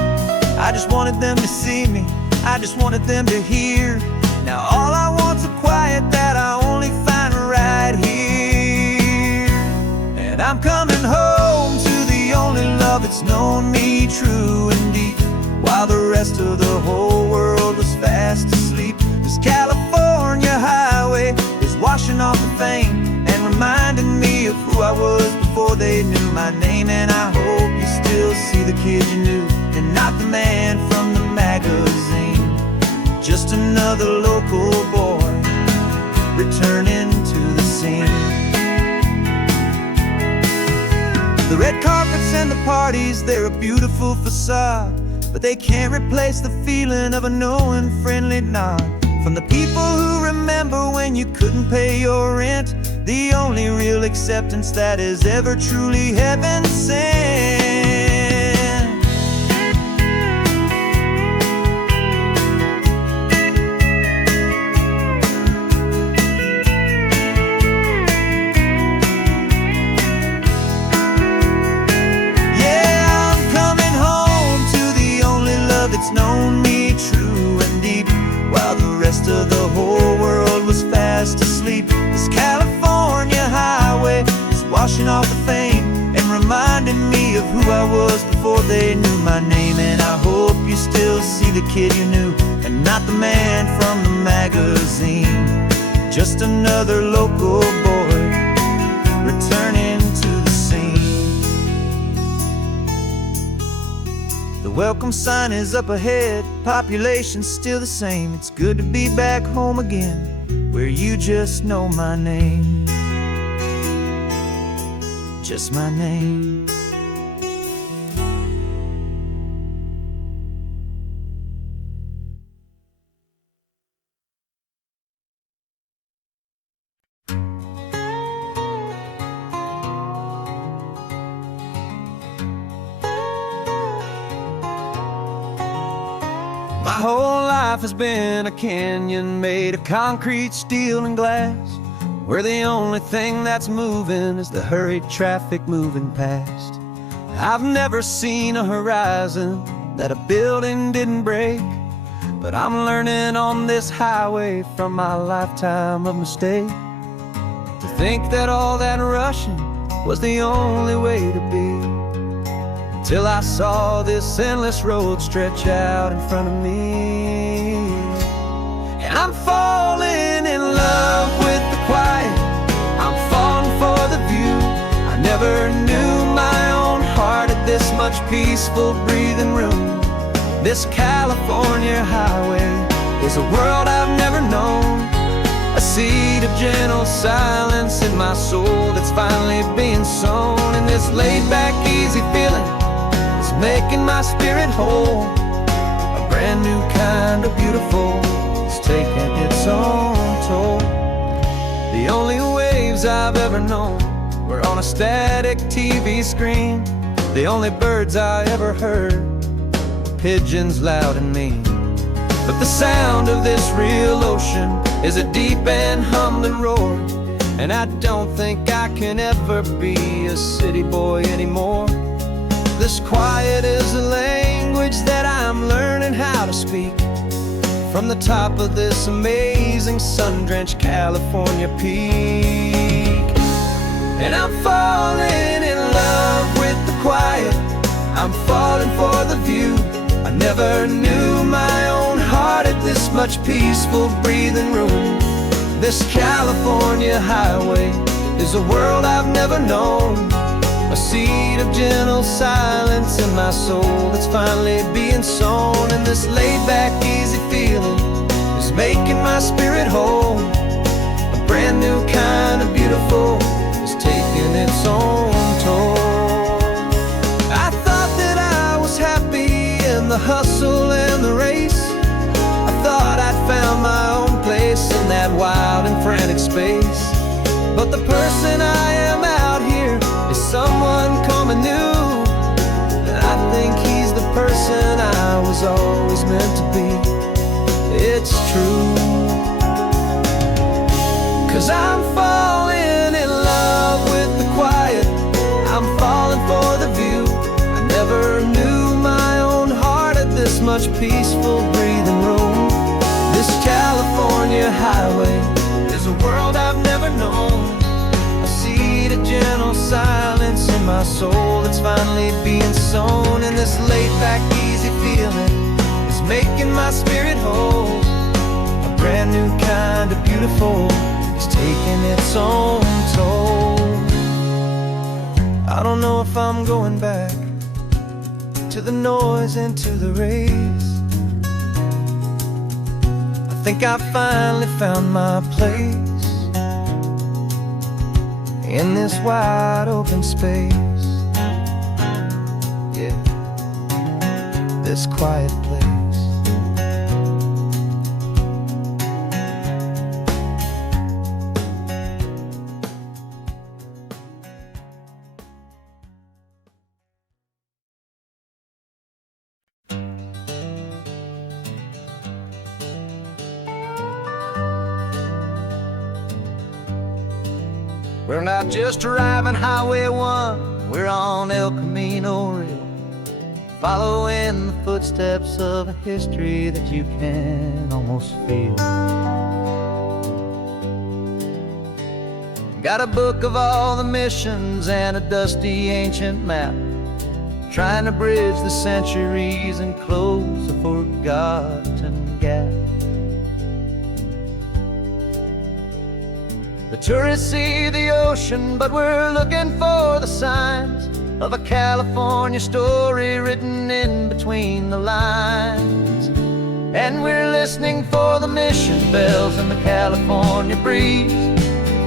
I just wanted them to see me, I just wanted them to hear. Now all I want's a quiet that I only find right here. And I'm coming home to the only love that's known me true and deep, while the rest of the whole world was fast asleep. This California highway is washing off the fame and reminding me of who I was before they knew my name. And I hope you still see the kid you knew, and not the man from the magazine. Just another local boy returning to the scene. The red carpets and the parties, they're a beautiful facade, but they can't replace the feeling of a knowing, friendly nod from the people who remember when you couldn't pay your rent. The only real acceptance that is ever truly heaven sent. Yeah, I'm coming home to the only love that's known me true and deep, while the rest of the whole world was fast asleep. This California highway is washing off the fame and reminding me of who I was before they knew my name. And I hope you still see the kid you knew, and not the man from the magazine. Just another local boy returning to the scene. The welcome sign is up ahead, population's still the same. It's good to be back home again, where you just know my name. Just my name. My whole life has been a canyon made of concrete, steel, and glass, where the only thing that's moving is the hurried traffic moving past. I've never seen a horizon that a building didn't break, but I'm learning on this highway from my lifetime of mistakes to think that all that rushing was the only way to be. Till I saw this endless road stretch out in front of me. And I'm falling in love with the quiet, I'm falling for the view. I never knew my own heart had this much peaceful breathing room. This California highway is a world I've never known, a seed of gentle silence in my soul that's finally being sown. And this laid back, easy feeling is is making my spirit whole. A brand new kind of beautiful is taking its own toll. The only waves I've ever known were on a static TV screen. The only birds I ever heard were pigeons loud and mean. But the sound of this real ocean is a deep and humbling roar, and I don't think I can ever be a city boy anymore. This quiet is a language that I'm learning how to speak from the top of this amazing sun-drenched California peak. And I'm falling in love with the quiet, I'm falling for the view. I never knew my own heart had this much peaceful breathing room. This California highway is a world I've never known, a seed of gentle silence in my soul that's finally being sown. And this laid-back, easy feeling is making my spirit whole. A brand new kind of beautiful is taking its own toll. I thought that I was happy in the hustle and the race. I thought I'd found my own place in that wild and frantic space. But the person I am out here is someone coming new, and I think he's the person I was always meant to be. It's true, 'cause I'm falling in love with the quiet, I'm falling for the view. I never knew my own heart had this much peaceful breathing room. This California highway is a world I've never known, a seed of gentle silence in my soul that's finally being sown. And this laid-back, easy feeling is making my spirit whole. A brand new kind of beautiful is taking its own toll. I don't know if I'm going back to the noise and to the race. I think I finally found my place in this wide open space. Yeah, this quiet place. We're not just driving Highway 1, we're on El Camino Real, following the footsteps of a history that you can almost feel. Got a book of all the missions and a dusty ancient map, trying to bridge the centuries and close a forgotten gap. The tourists see the ocean, but we're looking for the signs of a California story written in between the lines. And we're listening for the mission bells in the California breeze,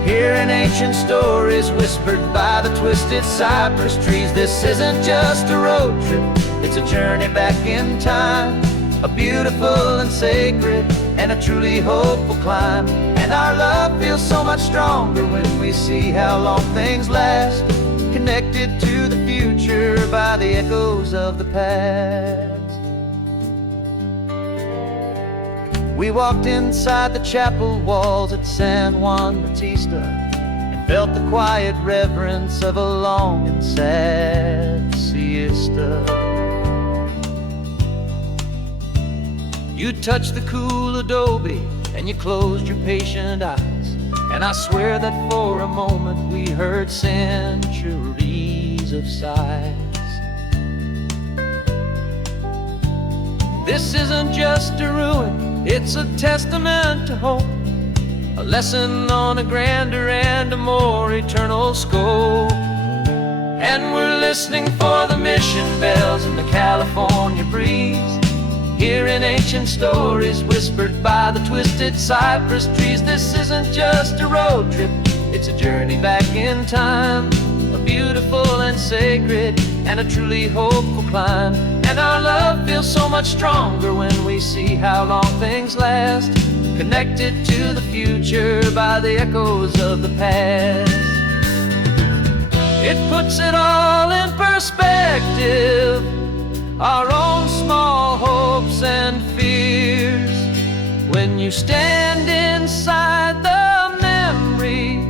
hearing ancient stories whispered by the twisted cypress trees. This isn't just a road trip, it's a journey back in time, a beautiful and sacred and a truly hopeful climb. And our love feels so much stronger when we see how long things last, connected to the future by the echoes of the past. We walked inside the chapel walls at San Juan Bautista and felt the quiet reverence of a long and sad siesta. You touched the cool adobe and you closed your patient eyes, and I swear that for a moment we heard centuries of sighs. This isn't just a ruin, it's a testament to hope, a lesson on a grander and a more eternal scope. And we're listening for the mission bells in the California breeze, hearing ancient stories whispered by the twisted cypress trees. This isn't just a road trip, it's a journey back in time, a beautiful and sacred and a truly hopeful climb. And our love feels so much stronger when we see how long things last, connected to the future by the echoes of the past. It puts it all in perspective, our own small hopes and fears, when you stand inside the memory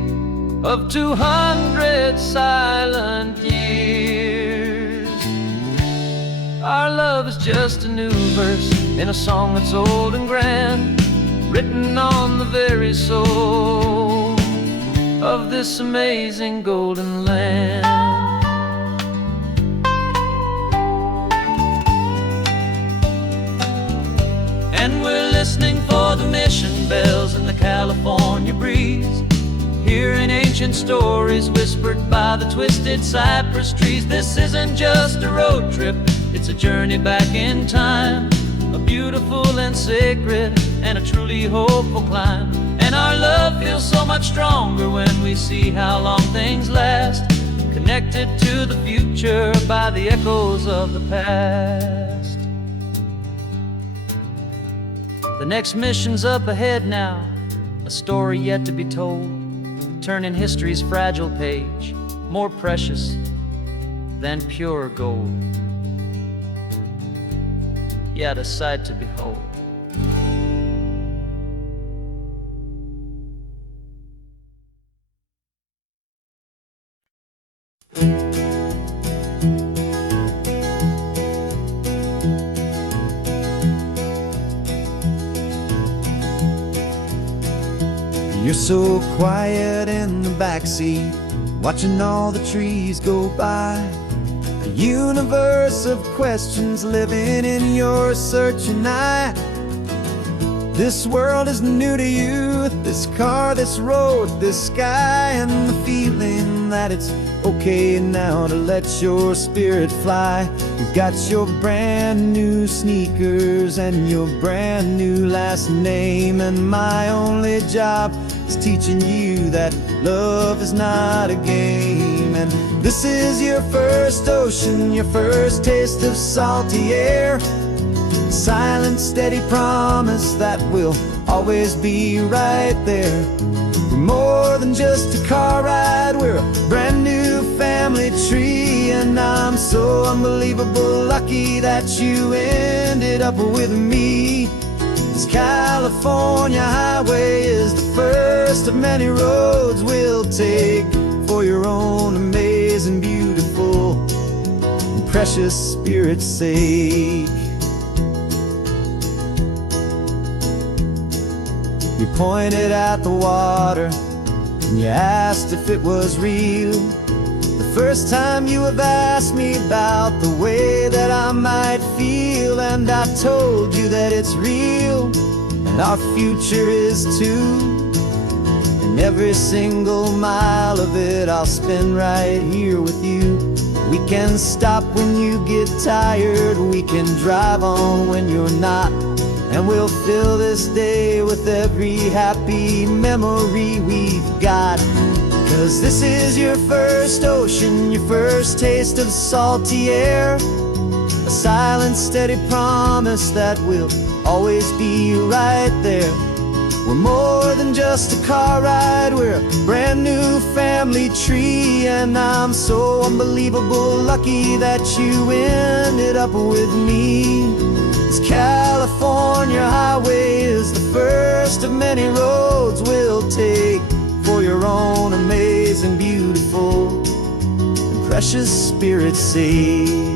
of 200 silent years. Our love is just a new verse in a song that's old and grand, written on the very soul of this amazing golden land. And we're listening for the mission bells in the California breeze, hearing ancient stories whispered by the twisted cypress trees. This isn't just a road trip, it's a journey back in time, a beautiful and sacred and a truly hopeful climb. And our love feels so much stronger when we see how long things last, connected to the future by the echoes of the past. The next mission's up ahead now, a story yet to be told, turning history's fragile page more precious than pure gold. Yet a sight to behold. You're so quiet in the backseat, watching all the trees go by. A universe of questions living in your searching eye. This world is new to you, this car, this road, this sky, and the feeling that it's okay now to let your spirit fly. You've got your brand new sneakers and your brand new last name, and my only job is teaching you that love is not a game. And this is your first ocean, your first taste of salty air, silent, steady promise that we'll always be right there. We're more than just a car ride, we're a brand new family tree. And I'm so unbelievable lucky that you ended up with me. This California highway is the first of many roads we'll take for your own amazing, beautiful, and precious spirit's sake. You pointed at the water and you asked if it was real. The first time you have asked me about the way that I might feel, and I told you that it's real and our future is too. And every single mile of it I'll spend right here with you. We can stop when you get tired, we can drive on when you're not, and we'll fill this day with every happy memory we've got. 'Cause this is your first ocean, your first taste of salty air, a silent, steady promise that we'll always be right there. We're more than just a car ride, we're a brand new family tree. And I'm so unbelievable lucky that you ended up with me. This California highway is the first of many roads we'll take for your own amazing, beautiful, and precious spirit's sake.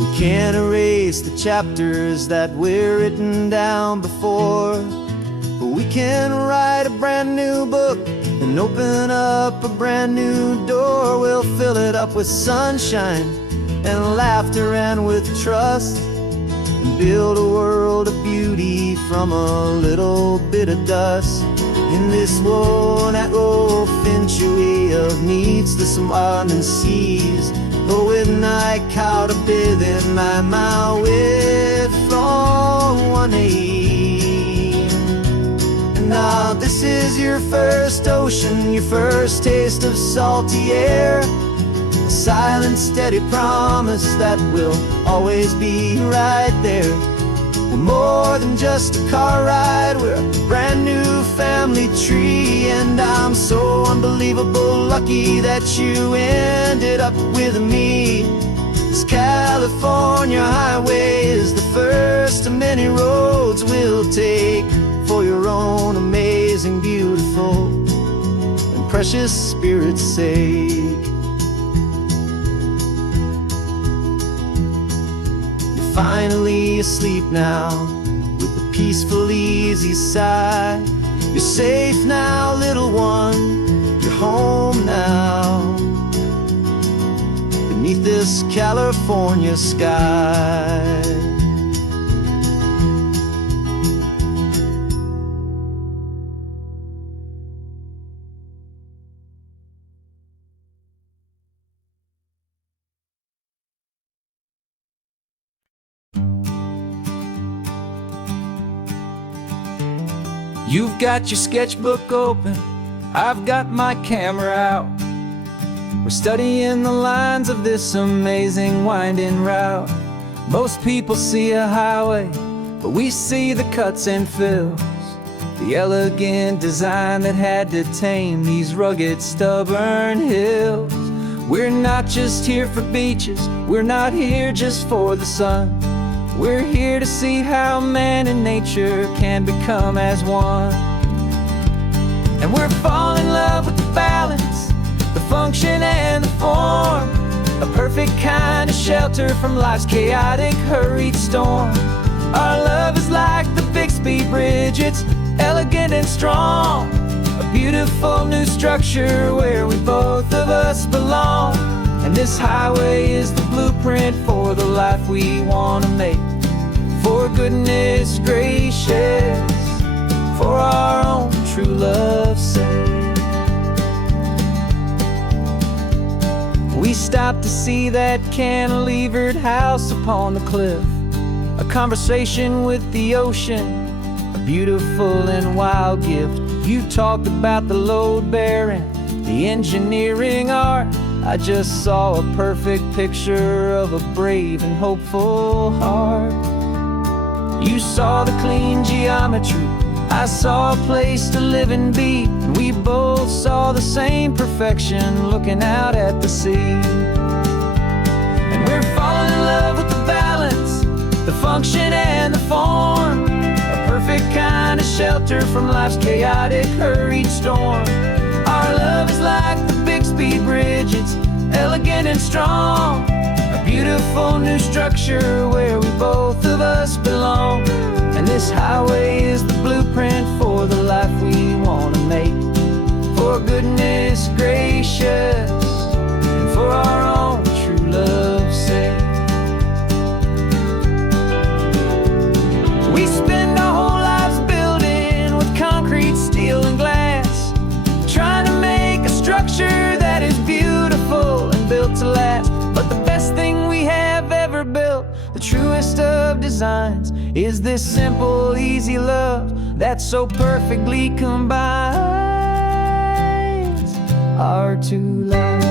We can't erase the chapters that were written down before, but we can write a brand new book and open up a brand new door. We'll fill it up with sunshine and laughter and with trust, and build a world of beauty from a little bit of dust. In this world that finchuí of needs the summer seas, with night caught a bit in my way from one aim. And now this is your first ocean, your first taste of salty air. A silent, steady promise that we'll always be right there. We're more than just a car ride, we're a brand new family tree. And I'm so unbelievable lucky that you ended up with me. This California highway is the first of many roads we'll take for your own amazing, beautiful, and precious spirit's sake. You're finally asleep now with a peaceful, easy sigh. You're safe now, little one, you're home now, beneath this California sky. You've got your sketchbook open, I've got my camera out. We're studying the lines of this amazing winding route. Most people see a highway, but we see the cuts and fills, the elegant design that had to tame these rugged, stubborn hills. We're not just here for beaches, we're not here just for the sun. We're here to see how man and nature can become as one. And we're falling in love with the balance, the function and the form, a perfect kind of shelter from life's chaotic, hurried storm. Our love is like the Bixby Bridge, it's elegant and strong, a beautiful new structure where we both of us belong. And this highway is the blueprint for the life we want to make. For goodness gracious, for our own true love's sake. We stopped to see that cantilevered house upon the cliff, a conversation with the ocean, a beautiful and wild gift. You talked about the load bearing, the engineering art. I just saw a perfect picture of a brave and hopeful heart. You saw the clean geometry, I saw a place to live and be, and we both saw the same perfection looking out at the sea. And we're falling in love with the balance, the function and the form, a perfect kind of shelter from life's chaotic, hurried storm. Our love is like the Bixby Bridge, it's elegant and strong, a beautiful new structure where we both of us belong. And this highway is the blueprint for the life we want to make. For goodness gracious, and for our own true love's sake. We spend our whole lives building with concrete, steel, and glass, trying to make a structure that is beautiful and built to last. But the best thing we have ever built, the truest of designs, is this simple, easy love that so perfectly combines our two lives.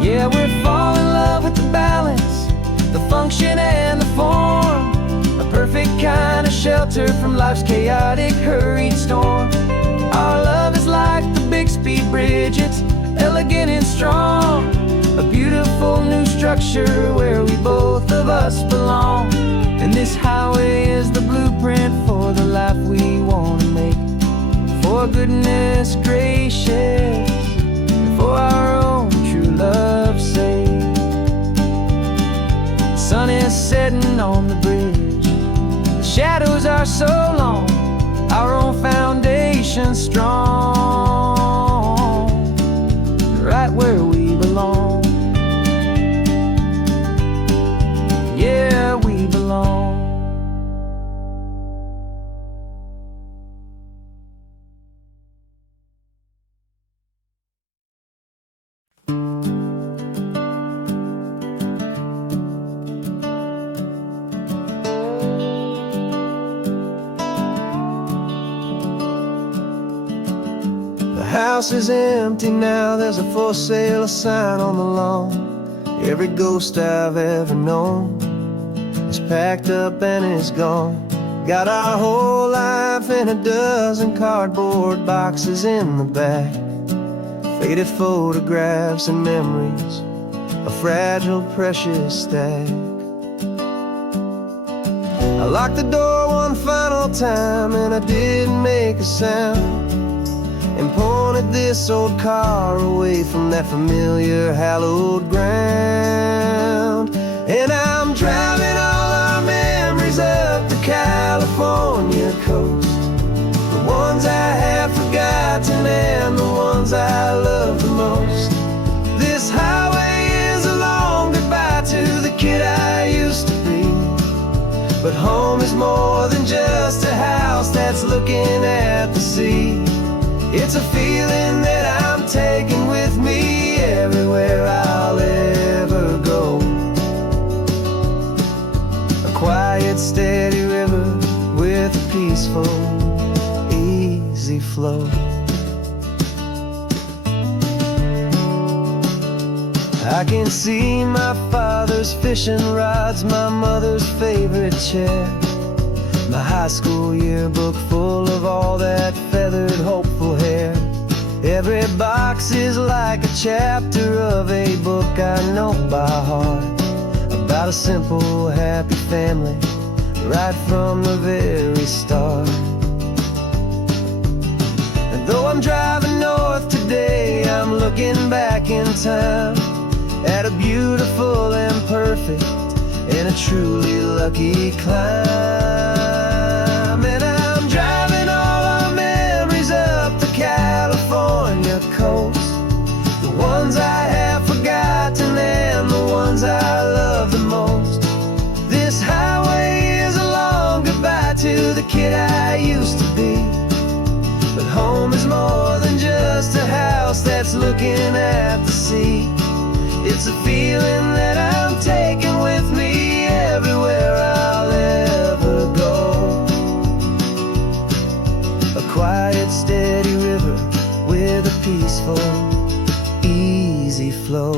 Yeah, we're falling in love with the balance, the function and the form, a perfect kind of shelter from life's chaotic, hurried storm. Our love is like the Bixby Bridge, it's elegant and strong, a beautiful new structure where we both of us belong. And this highway is the blueprint for the life we want to make. For goodness gracious, for our own true love's sake. The sun is setting on the bridge, the shadows are so long, our own foundation strong, right where we belong. Yeah, we belong. house is empty now, there's a for sale sign on the lawn. Every ghost I've ever known is packed up and is gone. Got our whole life in a dozen cardboard boxes in the back. Faded photographs and memories, a fragile, precious stack. I locked the door one final time and I didn't make a sound, and pointed this old car away from that familiar hallowed ground. And I'm driving all our memories up the California coast, the ones I have forgotten and the ones I love the most. This highway is a long goodbye to the kid I used to be, but home is more than just a house that's looking at the sea. It's a feeling that I'm taking with me everywhere I'll ever go. A quiet, steady river with a peaceful, easy flow. I can see my father's fishing rods, my mother's favorite chair, my high school yearbook full of all that feathered, hopeful hair. Every box is like a chapter of a book I know by heart, about a simple, happy family right from the very start. And though I'm driving north today, I'm looking back in time at a beautiful and perfect and a truly lucky climb. And I'm driving all our memories up the California coast, the ones I have forgotten and the ones I love the most. This highway is a long goodbye to the kid I used to be, but home is more than just a house that's looking at the sea. It's a feeling that I'm taking with me everywhere I'll ever go. A quiet, steady river with a peaceful, easy flow.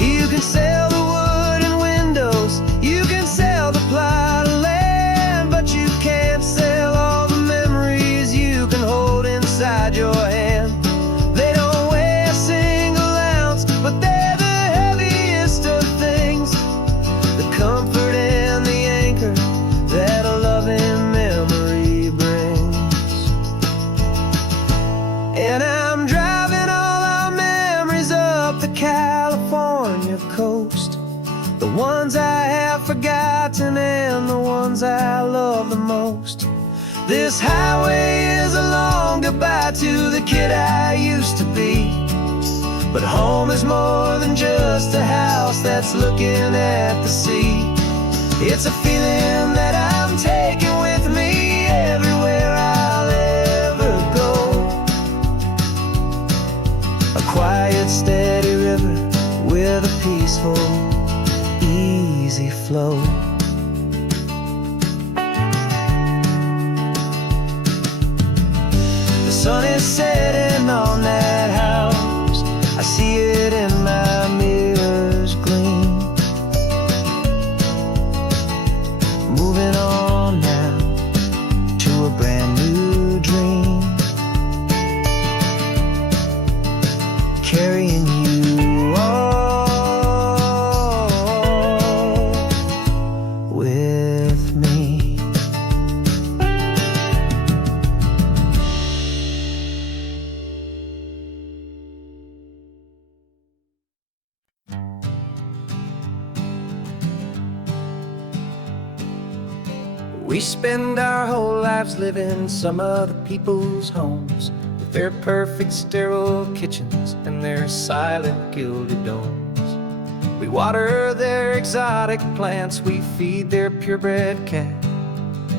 You can sell the wood and windows, you can sell the plot of land, but you can't sell all the memories you can hold inside your hand. They don't weigh a single ounce, but they're the heaviest of things, the comfort and the anchor that a loving memory brings. And I'm driving all our memories up the California coast, the ones I have forgotten and the ones I love the most. This highway is a long goodbye to the kid I used to be, but home is more than just a house that's looking at the sea. It's a feeling that I'm taking with me everywhere I'll ever go. A quiet, steady river with a peaceful, easy flow. The sun is setting on that house, I see it in my mirror's gleam. Moving on now to a brand new dream, carrying you all with me. We spend our whole lives living some other people's homes, with their perfect sterile kitchens and their silent gilded domes. We water their exotic plants, we feed their purebred cat,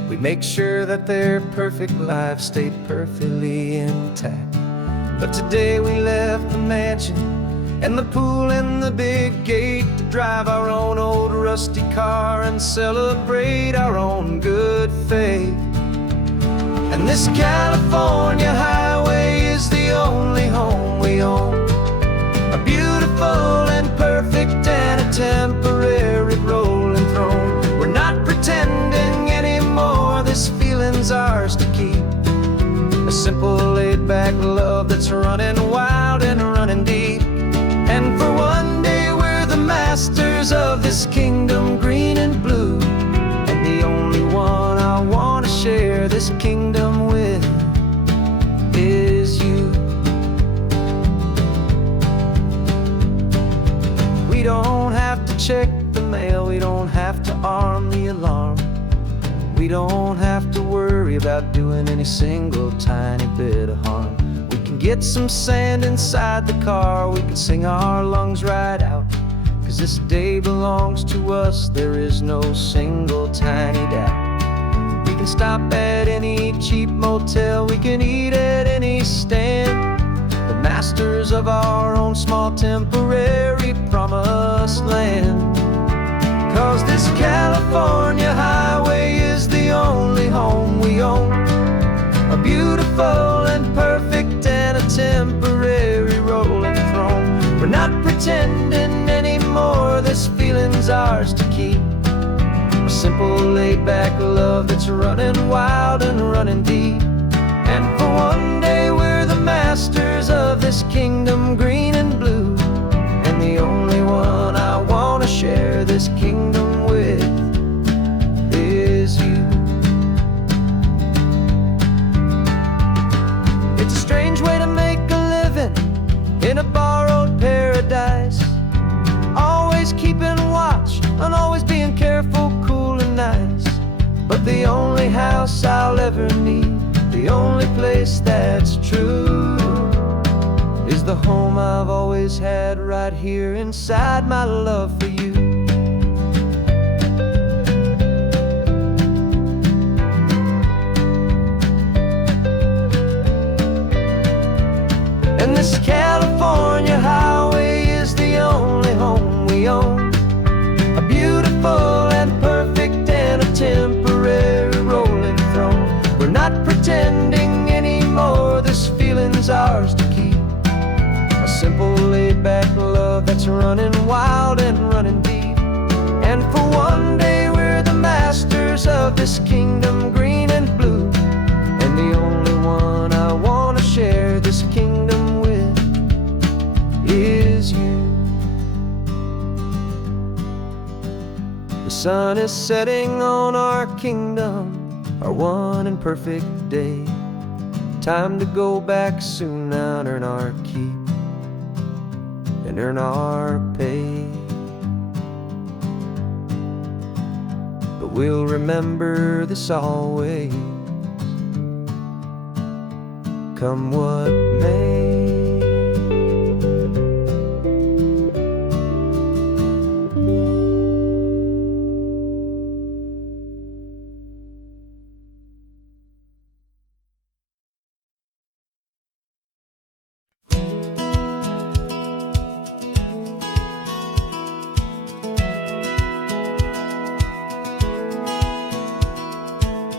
we make sure that their perfect lives stay perfectly intact. But today we left the mansion and the pool and the big gate to drive our own old rusty car and celebrate our own good faith. And this California highway is the only home we own. A beautiful and perfect and a temporary rolling throne. We're not pretending anymore, this feeling's ours to keep. A simple laid-back love that's running wild and running deep. And for one day we're the masters of this kingdom, green and blue. And the only one I want to share this kingdom with is you. We don't have to check the mail, we don't have to arm the alarm. We don't have to worry about doing any single tiny bit of harm. We can get some sand inside the car, we can sing our lungs right out. 'Cause this day belongs to us, there is no single tiny doubt. We can stop at any cheap motel, we can eat at any stand. The masters of our own small temporary promised land. 'Cause this California highway is the only home we own. A beautiful and perfect and a temporary rolling throne. We're not pretending anymore, this feeling's ours to keep. A simple laid-back love that's running wild and running deep. And for one day we're the masters of this kingdom, green and blue. And the only one I want to share this kingdom with is you. It's a strange way to make a living in a borrowed paradise. Always keeping watch and always being careful, cool and nice. But the only house I'll ever need, the only place that's true, is the home I've always had right here inside my love for you. And this California highway is the only home we own. A beautiful and perfect and a temporary rolling throne. We're not pretending anymore, this feeling's ours to keep. A simple laid-back love that's running wild and running deep. And for one day we're the masters of this kingdom, green and blue. And the only one I want to share this kingdom with is you. The sun is setting on our kingdom, our one and perfect day. Time to go back soon now and earn our keep and earn our pay. But we'll remember this always, come what may.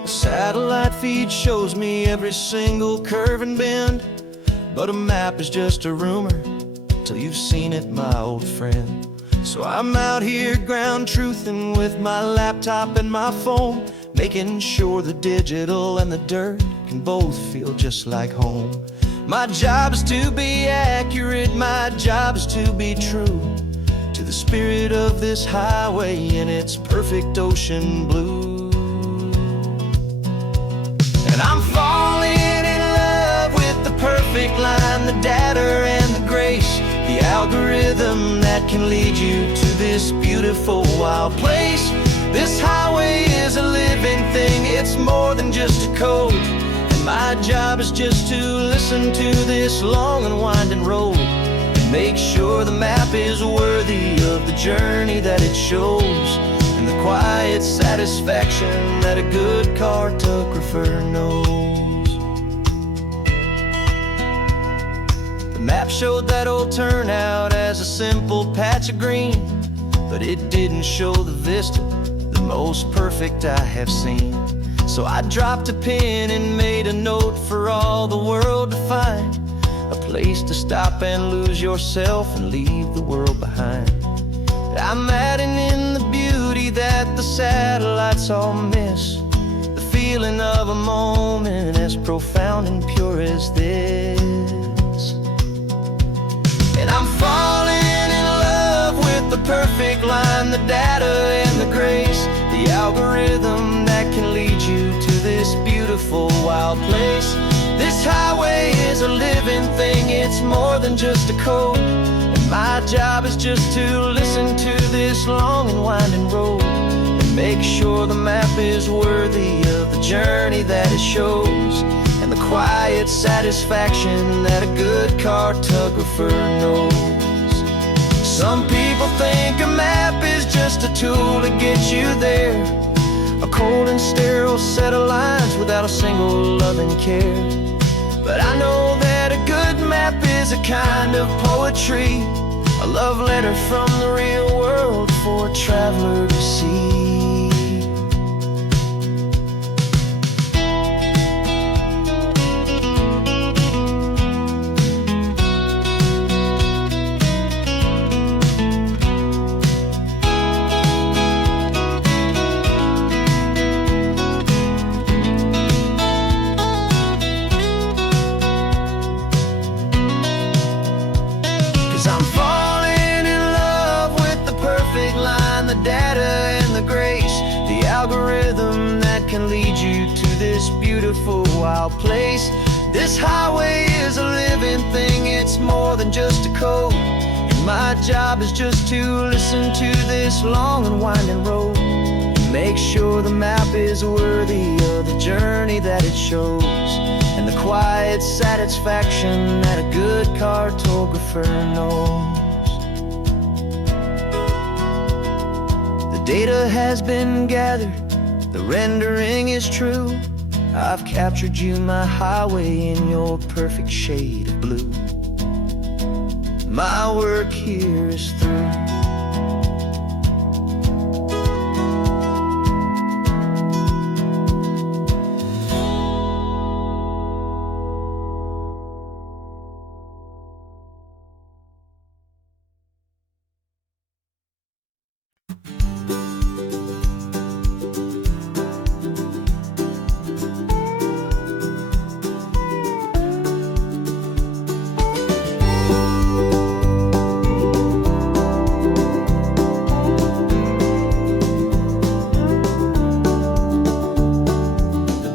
Satellite feed shows me every single curve and bend, but a map is just a rumor till you've seen it, my old friend. So I'm out here ground truthing with my laptop and my phone, making sure the digital and the dirt can both feel just like home. My job is to be accurate, my job is to be true to the spirit of this highway in its perfect ocean blue. And I'm falling in love with the perfect line, the data and the grace, the algorithm that can lead you to this beautiful wild place. This highway is a living thing, it's more than just a code. And my job is just to listen to this long and winding road and make sure the map is worthy of the journey that it shows, and the quiet satisfaction that a good cartographer knows. The map showed that old turnout as a simple patch of green, but it didn't show the vista, the most perfect I have seen. So I dropped a pin and made a note for all the world to find. place to stop and lose yourself and leave the world behind. I'm adding in the beauty that the satellites all miss, the feeling of a moment as profound and pure as this. And I'm falling in love with the perfect line, the data and the grace, the algorithm that can lead you to this beautiful wild place. This highway is a living thing, it's more than just a code. And my job is just to listen to this long and winding road and make sure the map is worthy of the journey that it shows, and the quiet satisfaction that a good cartographer knows. Some people think a map is just a tool to get you there, a cold and sterile set of lines without a single loving care. But I know that a good map is a kind of poetry, a love letter from the real world for a traveler to see. 'Cause I'm falling in love with the perfect line, the data and the grace, the algorithm that can lead you to this beautiful wild place. This highway is a living thing, it's more than just a code. And my job is just to listen to this long and winding road and make sure the map is worthy of the journey that it shows, and the quiet satisfaction that a good cartographer knows. The data has been gathered, the rendering is true. I've captured you, my highway, in your perfect shade of blue. My work here is through.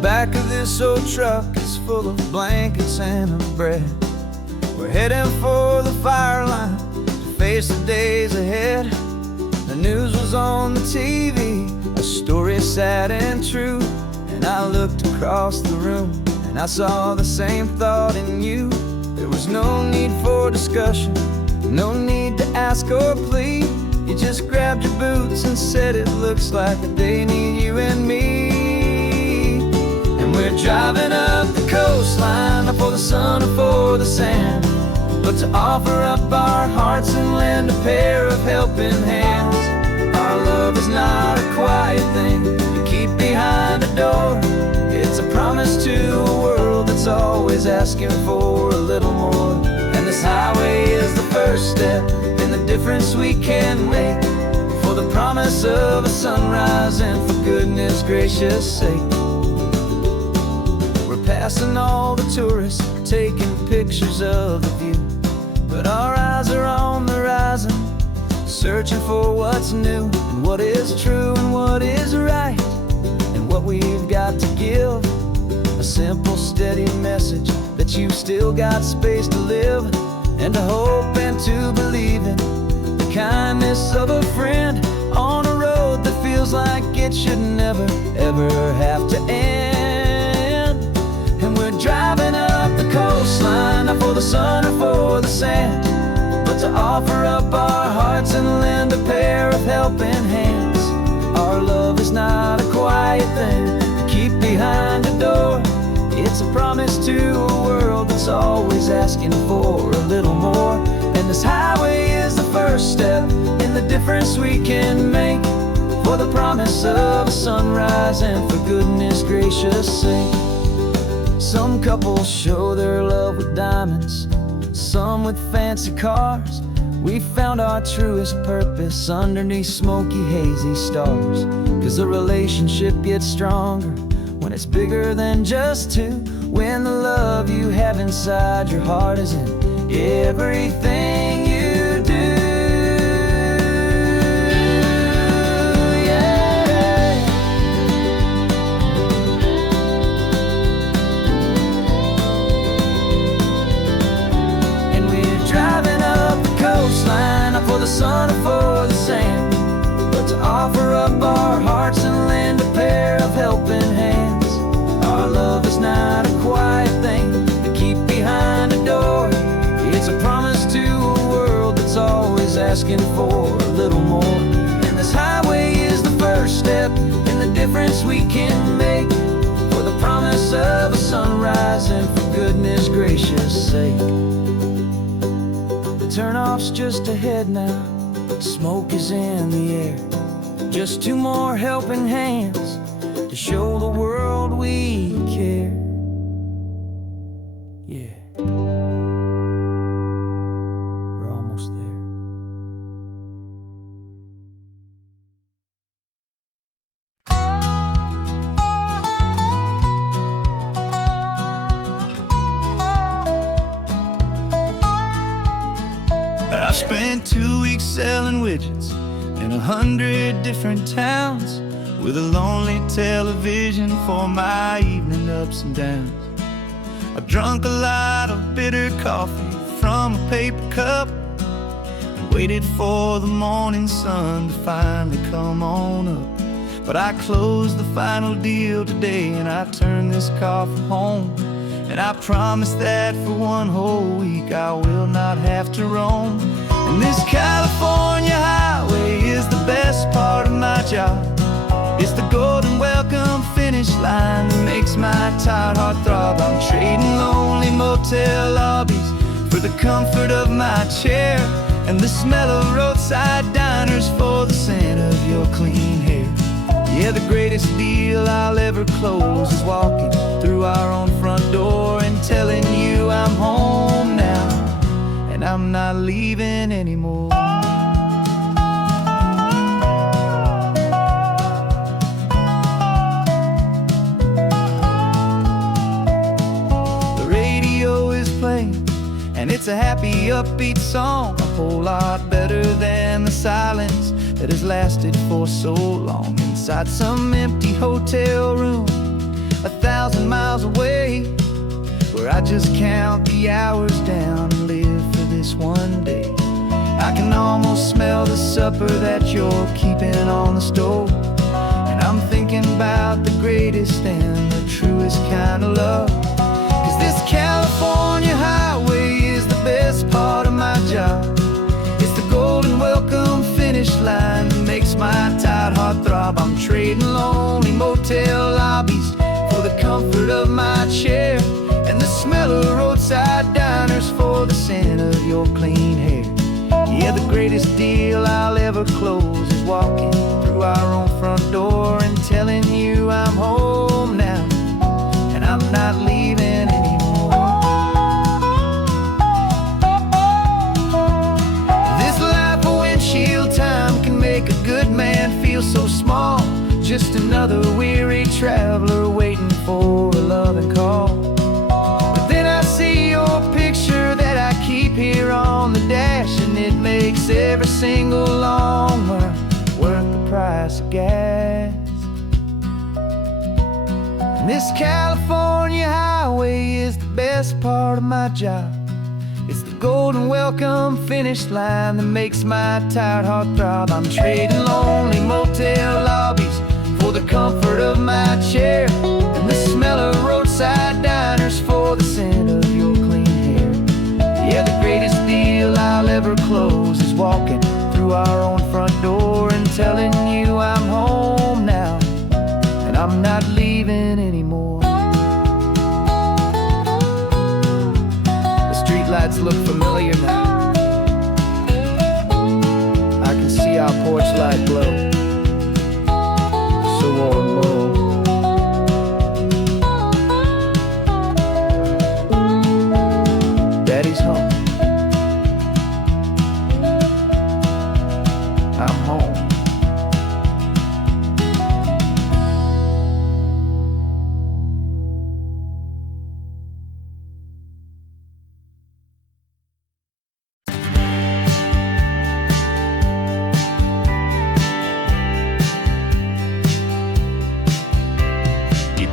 Back of this old truck is full of blankets and of bread. We're heading for the fire line to face the days ahead. The news was on the TV, a story sad and true. And I looked across the room and I saw the same thought in you. There was no need for discussion, no need to ask or plead. You just grabbed your boots and said it looks like a day need you and me. We're driving up the coastline, not for the sun or for the sand, but to offer up our hearts and lend a pair of helping hands. Our love is not a quiet thing you keep behind a door. It's a promise to a world that's always asking for a little more. And this highway is the first step in the difference we can make, for the promise of a sunrise and for goodness gracious sake. Passing all the tourists, taking pictures of the view, but our eyes are on the horizon, searching for what's new and what is true and what is right, and what we've got to give. A simple, steady message that you've still got space to live, and to hope and to believe in the kindness of a friend on a road that feels like it should never, ever have to end. And we're driving up the coastline, not for the sun or for the sand, but to offer up our hearts and lend a pair of helping hands. Our love is not a quiet thing to keep behind a door. It's a promise to a world that's always asking for a little more. And this highway is the first step in the difference we can make, for the promise of a sunrise and for goodness gracious sake. Some couples show their love with diamonds, some with fancy cars. We found our truest purpose underneath smoky, hazy stars. 'Cause a relationship gets stronger when it's bigger than just two. When the love you have inside your heart is in everything you do. For the sun or for the sand, but to offer up our hearts and lend a pair of helping hands. Our love is not a quiet thing to keep behind a door. It's a promise to a world that's always asking for a little more. And this highway is the first step in the difference we can make, for the promise of a sunrise and for goodness gracious sake. Turn-off's just ahead now, smoke is in the air. Just two more helping hands to show the world we care. Yeah, we're almost there. I spent 2 weeks selling widgets in 100 different towns, with a lonely television for my evening ups and downs. I drunk a lot of bitter coffee from a paper cup and waited for the morning sun to finally come on up. But I closed the final deal today and I turned this coffee home. And I promise that for one whole week I will not have to roam. And this California highway is the best part of my job. It's the golden welcome finish line that makes my tired heart throb. I'm trading lonely motel lobbies for the comfort of my chair, and the smell of roadside diners for the scent of your clean hair. Yeah, the greatest deal I'll ever close is walking through our own front door and telling you I'm home now, and I'm not leaving anymore. The radio is playing, and it's a happy, upbeat song, a whole lot better than the silence that has lasted for so long. Inside some empty hotel room 1,000 miles away, where I just count the hours down and live for this one day. I can almost smell the supper that you're keeping on the stove, and I'm thinking about the greatest and the truest kind of love. 'Cause this California highway is the best part of my job. It's the golden welcome finish line that makes my tired heart throb. I'm trading lonely motel lobbies for the comfort of my chair, and the smell of roadside diners for the scent of your clean hair. Yeah, the greatest deal I'll ever close is walking through our own front door and telling you I'm home now, and I'm not leaving anymore. This life of windshield time can make a good man feel so small, just another weary traveler waiting for a loving call. But then I see your picture that I keep here on the dash, and it makes every single long mile worth the price of gas. And this California highway is the best part of my job. It's the golden welcome finish line that makes my tired heart throb. I'm trading lonely motel lobbies for the comfort of my chair, and the smell of roadside diners for the scent of your clean hair. Yeah, the greatest deal I'll ever close is walking through our own front door and telling you I'm home now, and I'm not leaving anymore. The streetlights look familiar now. I can see our porch light glow, so warm, bold. Daddy's home.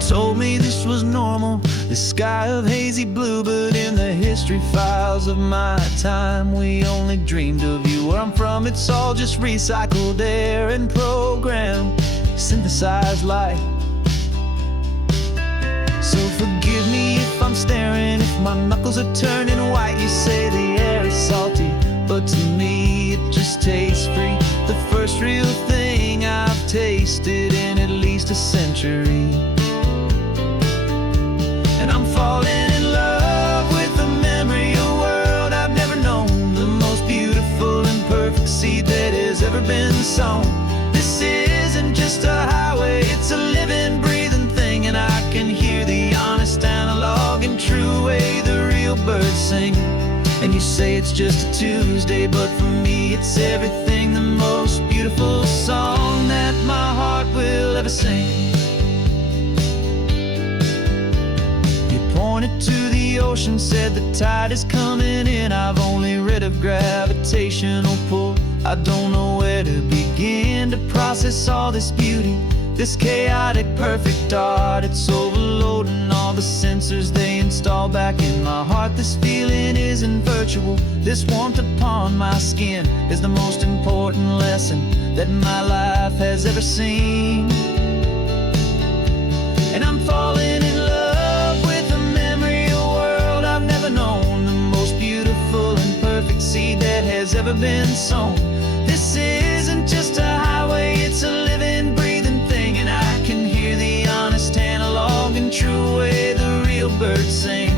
told me this was normal, this sky of hazy blue. But in the history files of my time, we only dreamed of you. Where I'm from, it's all just recycled air and programmed, synthesized light. So forgive me if I'm staring, if my knuckles are turning white. You say the air is salty, but to me it just tastes free. The first real thing I've tasted in at least a century. And I'm falling in love with the memory of a world I've never known, the most beautiful and perfect seed that has ever been sown. This isn't just a highway, it's a living, breathing thing. And I can hear the honest analog and true way the real birds sing. And you say it's just a Tuesday, but for me it's everything, the most beautiful song that my heart will ever sing. You pointed to the ocean, said the tide is coming in. I've only read of gravitational pull. I don't know where to begin to process all this beauty, this chaotic perfect art. It's overloading all the sensors they install back in my heart. This feeling isn't virtual, this warmth upon my skin is the most important lesson that my life has ever seen. And I'm falling in love with the memory of a world I've never known, the most beautiful and perfect seed that has ever been sown. This isn't just a highway, it's a living, breathing thing. And I can hear the honest analog and true way the real birds sing.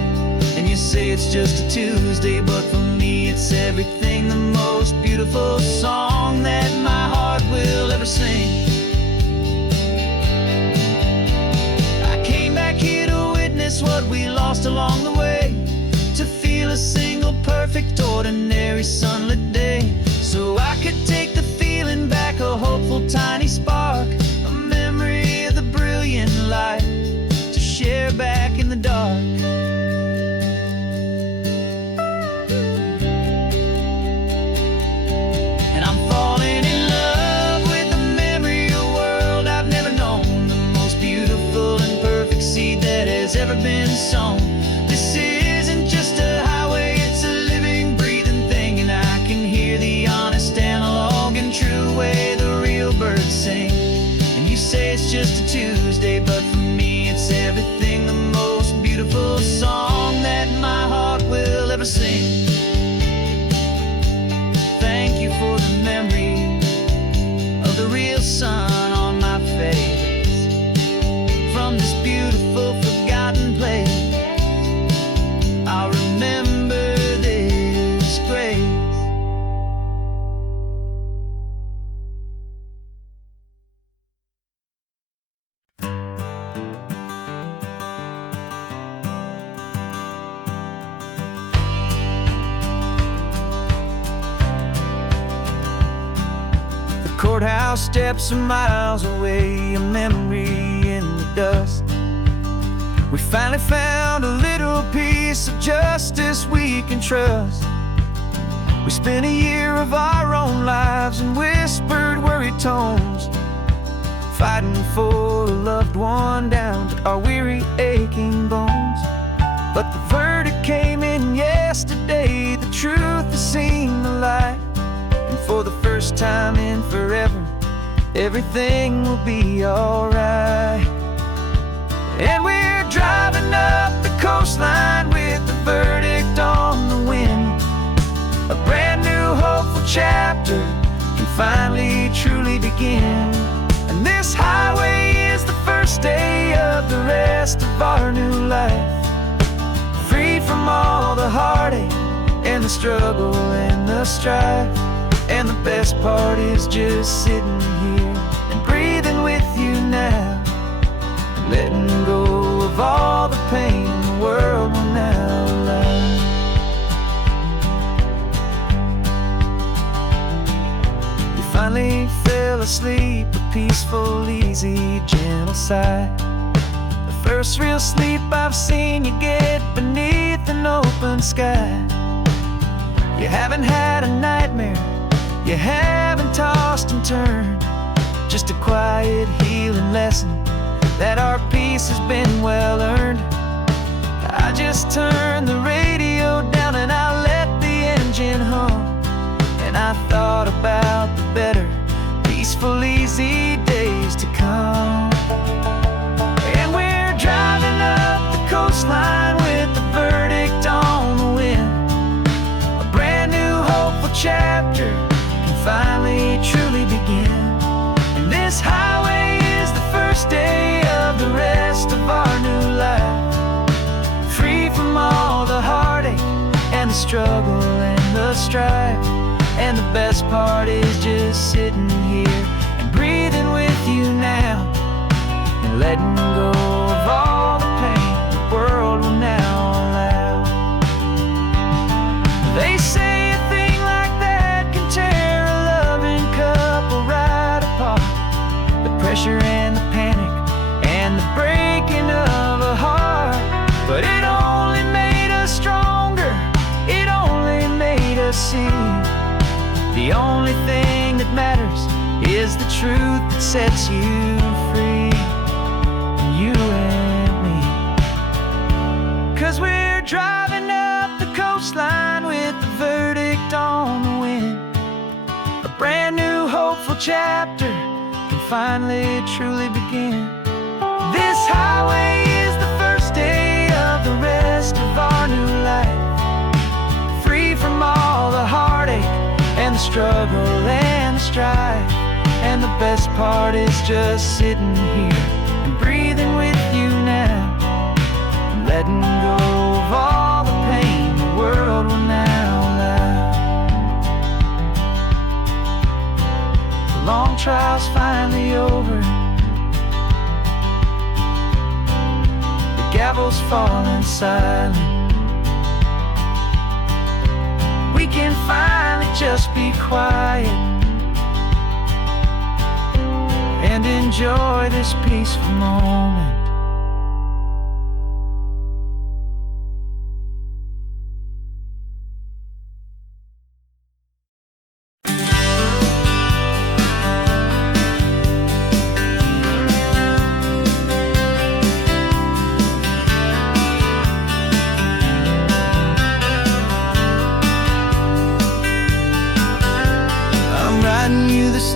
And you say it's just a Tuesday, but for me it's everything, the most beautiful song that my heart will ever sing. I came back here to witness what we lost along the way, to feel a single perfect ordinary sunlit day, so I could take the feeling back, a hopeful tiny spark, a memory of the brilliant light to share back in the dark. And I'm falling in love with the memory of a world I've never known, the most beautiful and perfect seed that has ever been sown. This isn't just a highway, it's a living, breathing thing. And I can hear the honest analog and true way the real birds sing. And you say it's just a Tuesday, but for me it's everything, the most beautiful song that my heart will ever sing. Thank you for the memory of the real sun on my face, from this beautiful forgotten place. I'll remember this grace. The courthouse steps are miles away, a memory in the dust. We finally found a little piece of justice we can trust. We spent a year of our own lives in whispered, worried tones, fighting for a loved one down to our weary, aching bones. But the verdict came in yesterday, the truth has seen the light. And for the first time in forever, everything will be alright. And we're driving up the coastline with the verdict on the wind. A brand new hopeful chapter can finally truly begin. And this highway is the first day of the rest of our new life, freed from all the heartache and the struggle and the strife. And the best part is just sitting here and breathing with you now, letting go of all the pain the world will now allow. You finally fell asleep, a peaceful, easy, gentle sigh. The first real sleep I've seen you get beneath an open sky. You haven't had a nightmare, you haven't tossed and turned, just a quiet healing lesson that our peace has been well earned. I just turned the radio down and I let the engine hum, and I thought about the better, peaceful, easy days to come. And we're driving up the coastline with the verdict on the wind. A brand new hopeful chapter can finally truly begin. And this highway is the first day of the rest of our new life, free from all the heartache and the struggle and the strife. And the best part is just sitting here and breathing with you now, and letting go of all the pain the world will now allow. They say a thing like that can tear a loving couple right apart. The pressure and the panic and the breaking of a heart. But it only made us stronger, it only made us see the only thing that matters is the truth that sets you free, you and me. 'Cause we're driving up the coastline with the verdict on the wind. A brand new hopeful chapter can finally truly begin. This highway is the first day of the rest of our new life, free from all the heartache and the struggle and the strife. And the best part is just sitting here and breathing with you now, and letting go of all the pain the world will now allow. The long trial's finally over, the gavel's falling silent. We can finally just be quiet and enjoy this peaceful moment.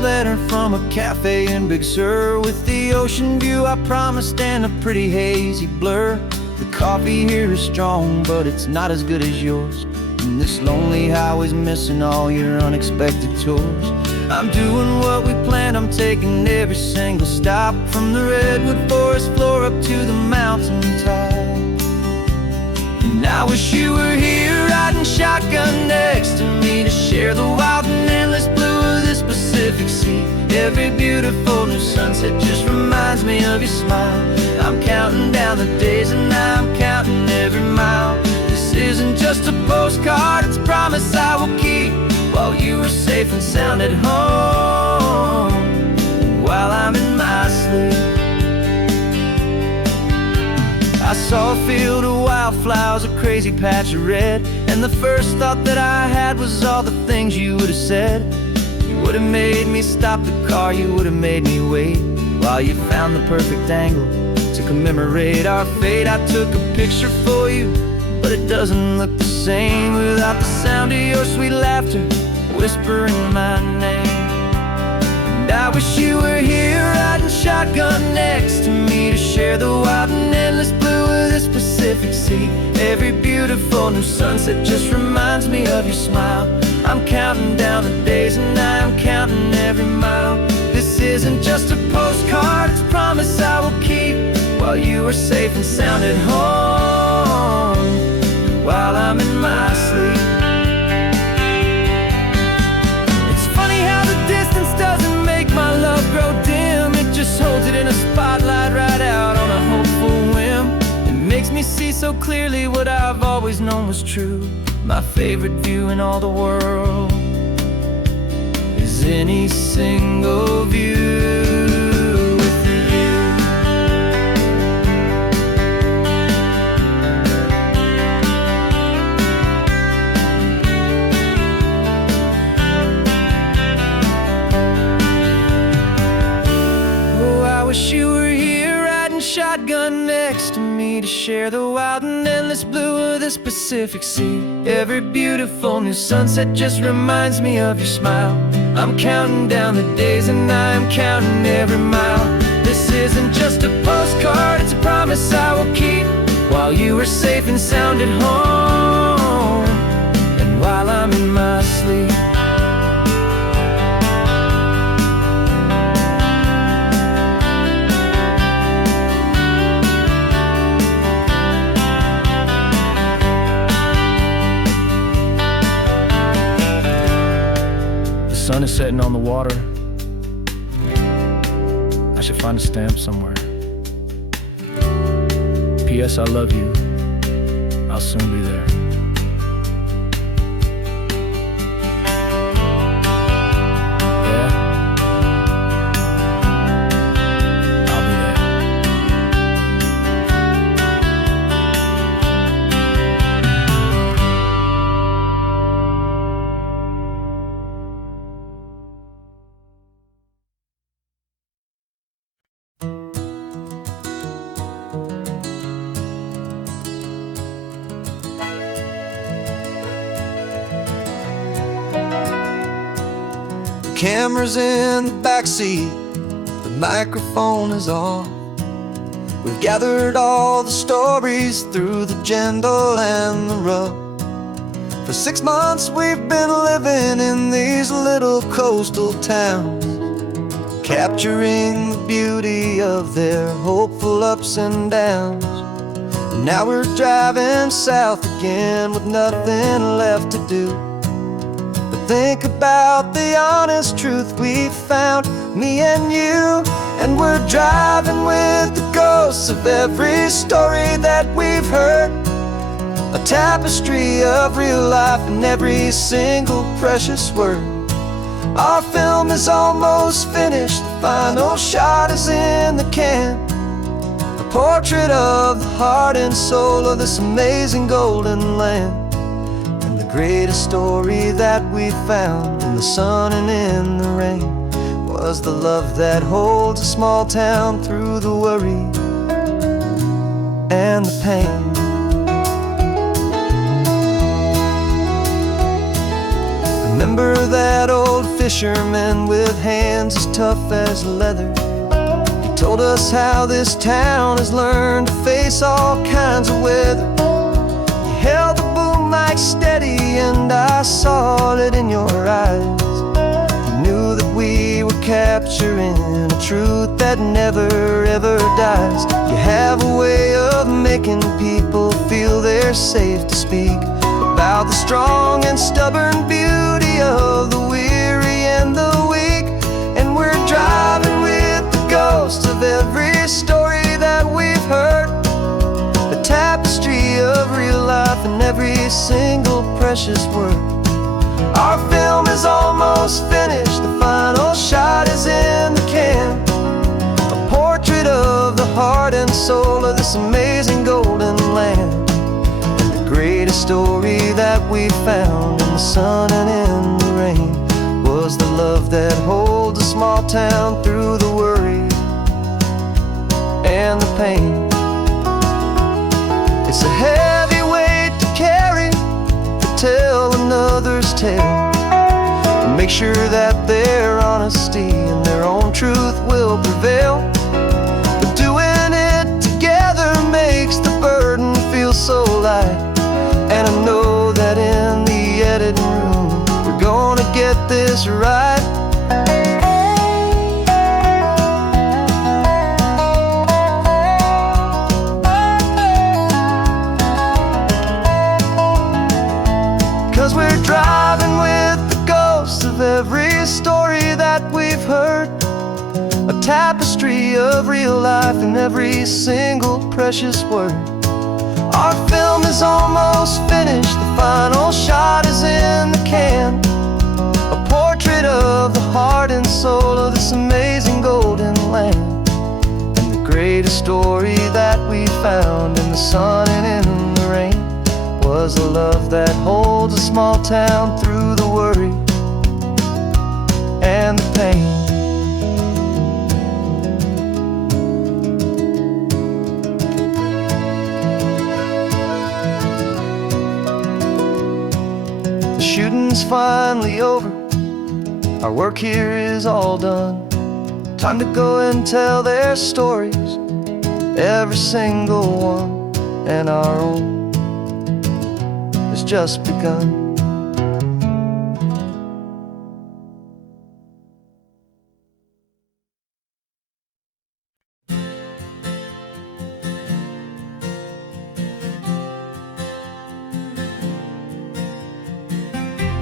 Letter from a cafe in Big Sur, with the ocean view I promised and a pretty hazy blur. The coffee here is strong, but it's not as good as yours, and this lonely highway's missing all your unexpected tours. I'm doing what we planned, I'm taking every single stop, from the redwood forest floor up to the mountain top. And I wish you were here riding shotgun next to me, to share the wild and endless blue of this Pacific Sea. Every beautiful new sunset just reminds me of your smile. I'm counting down the days and I'm counting every mile. This isn't just a postcard, it's a promise I will keep, while you are safe and sound at home, while I'm in my sleep. I saw a field of wildflowers, a crazy patch of red, and the first thought that I had was all the things you would have said. You would have made me stop the car, you would have made me wait, while you found the perfect angle to commemorate our fate. I took a picture for you, but it doesn't look the same without the sound of your sweet laughter whispering my name. And I wish you were here riding shotgun next to me, to share the wild and endless blue of this Pacific Sea. Every beautiful new sunset just reminds me of your smile. I'm counting down the days and I'm counting every mile. This isn't just a postcard, it's a promise I will keep, while you are safe and sound at home, while I'm in my sleep. It's funny how the distance doesn't make my love grow dim, it just holds it in a spotlight right out on a hopeful whim. It makes me see so clearly what I've always known was true. My favorite view in all the world is any single view with you. Oh, I wish you were here riding shotgun shotgun next to me to share the wild and endless blue of this Pacific Sea. Every beautiful new sunset just reminds me of your smile. I'm counting down the days and I am counting every mile. This isn't just a postcard, it's a promise I will keep, while you are safe and sound at home, and while I'm in my sleep. The sun is setting on the water. I should find a stamp somewhere. P.S. I love you. I'll soon be there. Yeah? I'll be there. Camera's in the backseat, the microphone is on. We've gathered all the stories through the gentle and the rough. For 6 months we've been living in these little coastal towns, capturing the beauty of their hopeful ups and downs. And now we're driving south again with nothing left to do. Think about the honest truth we found, me and you. And we're driving with the ghosts of every story that we've heard, a tapestry of real life and every single precious word. Our film is almost finished, the final shot is in the can, a portrait of the heart and soul of this amazing golden land. Greatest story that we found in the sun and in the rain was the love that holds a small town through the worry and the pain. Remember that old fisherman with hands as tough as leather? He told us how this town has learned to face all kinds of weather. He held the boom mic steady and I saw it in your eyes. You knew that we were capturing a truth that never ever dies. You have a way of making people feel they're safe to speak about the strong and stubborn beauty of the weary and the weak. And we're driving with the ghosts of every story that we've heard, the tapestry of real life and every single precious word. Our film is almost finished, the final shot is in the can, a portrait of the heart and soul of this amazing golden land. And the greatest story that we found in the sun and in the rain was the love that holds a small town through the worry and the pain. It's a heavy weight to carry, to tell another's tale, and make sure that their honesty and their own truth will prevail. But doing it together makes the burden feel so light. And I know that in the editing room we're gonna get this right. 'Cause we're driving with the ghosts of every story that we've heard, a tapestry of real life and every single precious word. Our film is almost finished, the final shot is in the can, a portrait of the heart and soul of this amazing golden land. And the greatest story that we found in the sun and in the rain was the love that holds a small town through the worry and the pain. meeting's finally over, our work here is all done. Time to go and tell their stories, every single one, and our own has just begun.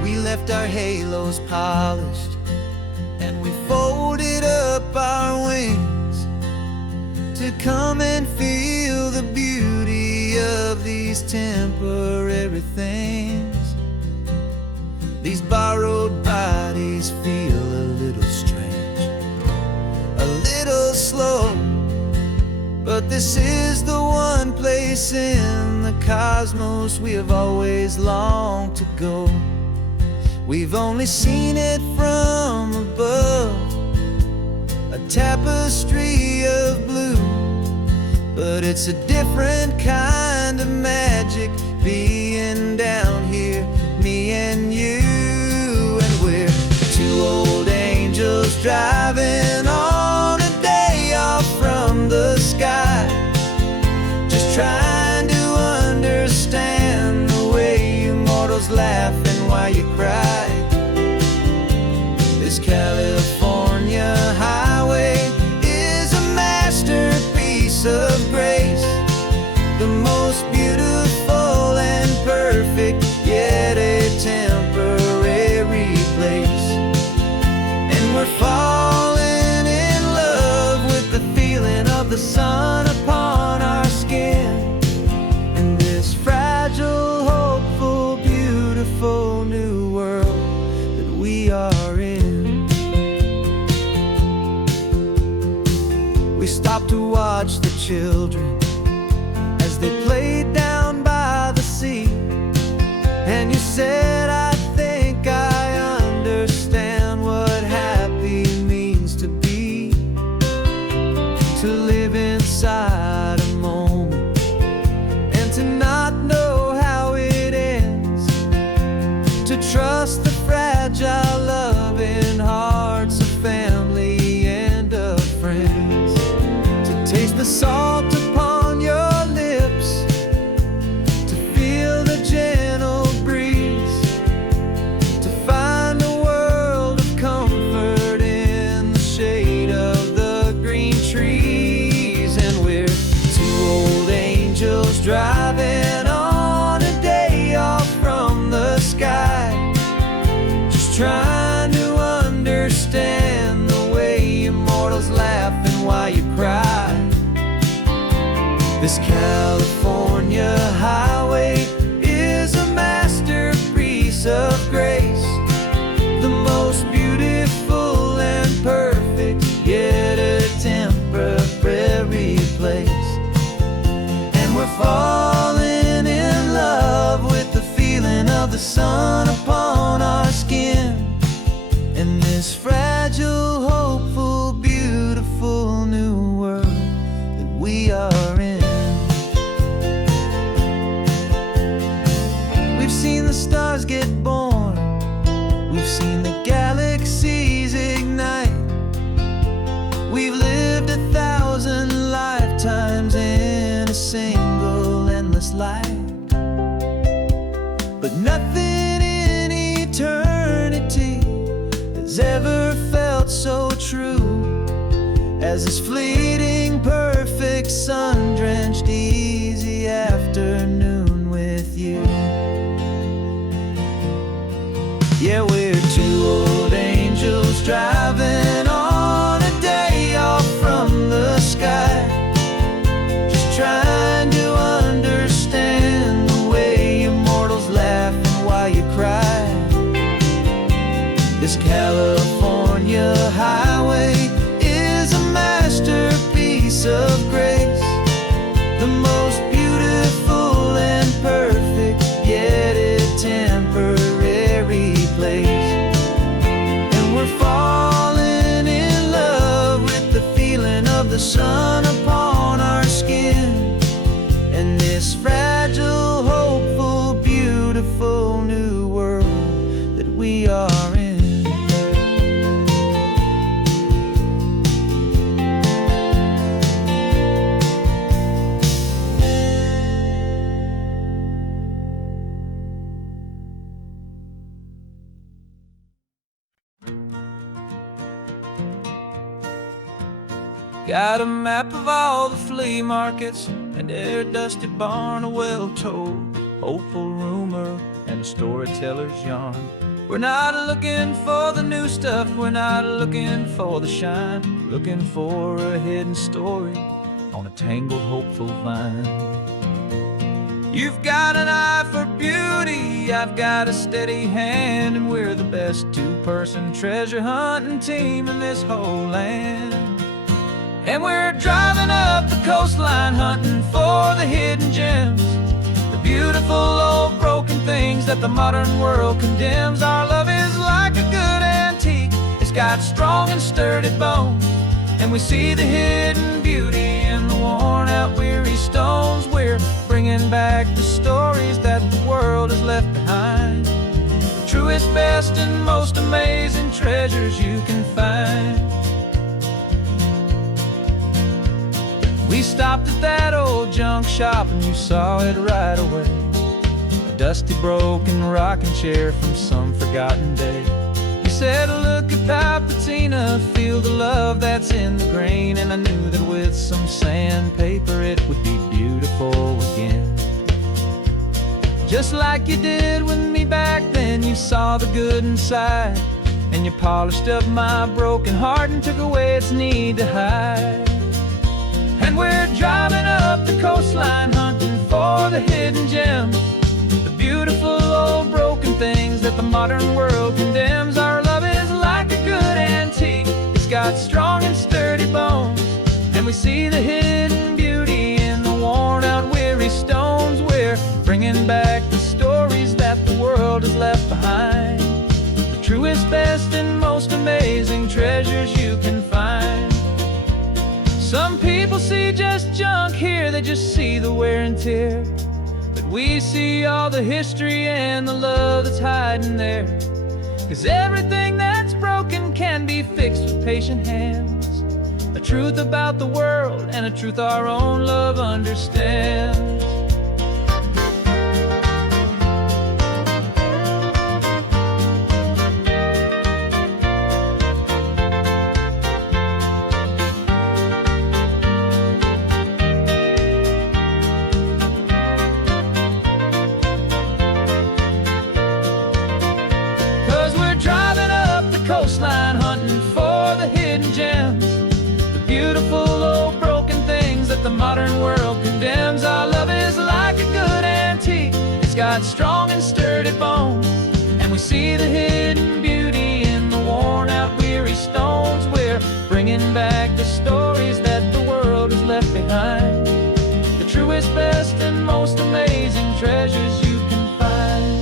We left our halos polished, and we folded up our wings to come and feel the beauty of these temporary things. These borrowed bodies feel a little strange, a little slow, but this is the one place in the cosmos we have always longed to go. We've only seen it from above, a tapestry of blue, but it's a different kind of magic being down here, me and you. And we're two old angels driving on a day off from the sky, just trying to understand the way you mortals laugh and why you cry. This California highway is a masterpiece of grace, the most beautiful and perfect, yet a temporary place. And we're falling in love with the feeling of the sun upon our skin, and this fragile, hopeful, beautiful new world that we are in. We stopped to watch the children as they played down by the sea, and you said, I think I understand what happy means to be, to live inside a moment and to not know how it ends, to trust the fragile loving hearts of family and of friends, to taste the salt upon your lips, to feel the gentle breeze, to find a world of comfort in the shade of the green trees. And we're two old angels driving on a day off from the sky, just trying to understand the way immortals laugh and why you cry. This California highway is a masterpiece of grace, the most beautiful and perfect, yet a temporary place. And we're falling in love with the feeling of the sun upon our skin, in this fragile, hopeful, beautiful new world that we are in. We've seen the stars get born, we've seen the galaxies ignite, we've lived 1,000 lifetimes in a single endless life, but nothing in eternity has ever felt so true as this fleeting, perfect, sun-drenched, easy afternoon with you. Yeah, we're two old angels driving on a day off from the sky, just trying to understand the way immortals laugh and why you cry. This California highway is a masterpiece of grace, the most beautiful and perfect, yet a temporary place. And we're falling in love with the feeling of the sun upon our skin, and this fragile, hopeful, beautiful new world that got a map of all the flea markets, and their dusty barn, a well-told, hopeful rumor, and a storyteller's yarn. We're not looking for the new stuff, we're not looking for the shine, we're looking for a hidden story on a tangled, hopeful vine. You've got an eye for beauty, I've got a steady hand, and we're the best two-person treasure hunting team in this whole land. And we're driving up the coastline hunting for the hidden gems, the beautiful old broken things that the modern world condemns. Our love is like a good antique, it's got strong and sturdy bones, and we see the hidden beauty in the worn out weary stones. We're bringing back the stories that the world has left behind, the truest, best, and most amazing treasures you can find. We stopped at that old junk shop and you saw it right away, a dusty, broken rocking chair from some forgotten day. You said, look at Papatina, feel the love that's in the grain, and I knew that with some sandpaper it would be beautiful again. Just like you did with me back then, you saw the good inside, and you polished up my broken heart and took away its need to hide. And we're driving up the coastline hunting for the hidden gems, the beautiful old broken things that the modern world condemns. Our love is like a good antique, it's got strong and sturdy bones, and we see the hidden beauty in the worn out weary stones. We're bringing back the stories that the world has left behind, the truest, best, and most amazing treasures you can find. Some people see just junk here, they just see the wear and tear, but we see all the history and the love that's hiding there. 'Cause everything that's broken can be fixed with patient hands, a truth about the world and a truth our own love understands. 'Cause we're driving up the coastline hunting for the hidden gems, the beautiful old broken things that the modern world condemns. Our love is like a good antique, it's got strong and sturdy bones, and we see the hidden beauty in the worn out weary stones. We're bringing back the stories that the world has left behind, the truest, best, and most amazing treasures you can find.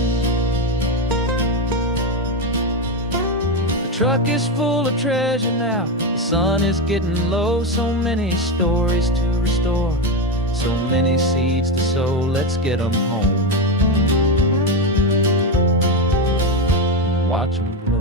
The truck is full of treasure now, the sun is getting low. So many stories to restore, so many seeds to sow. Let's get them home, watch them blow.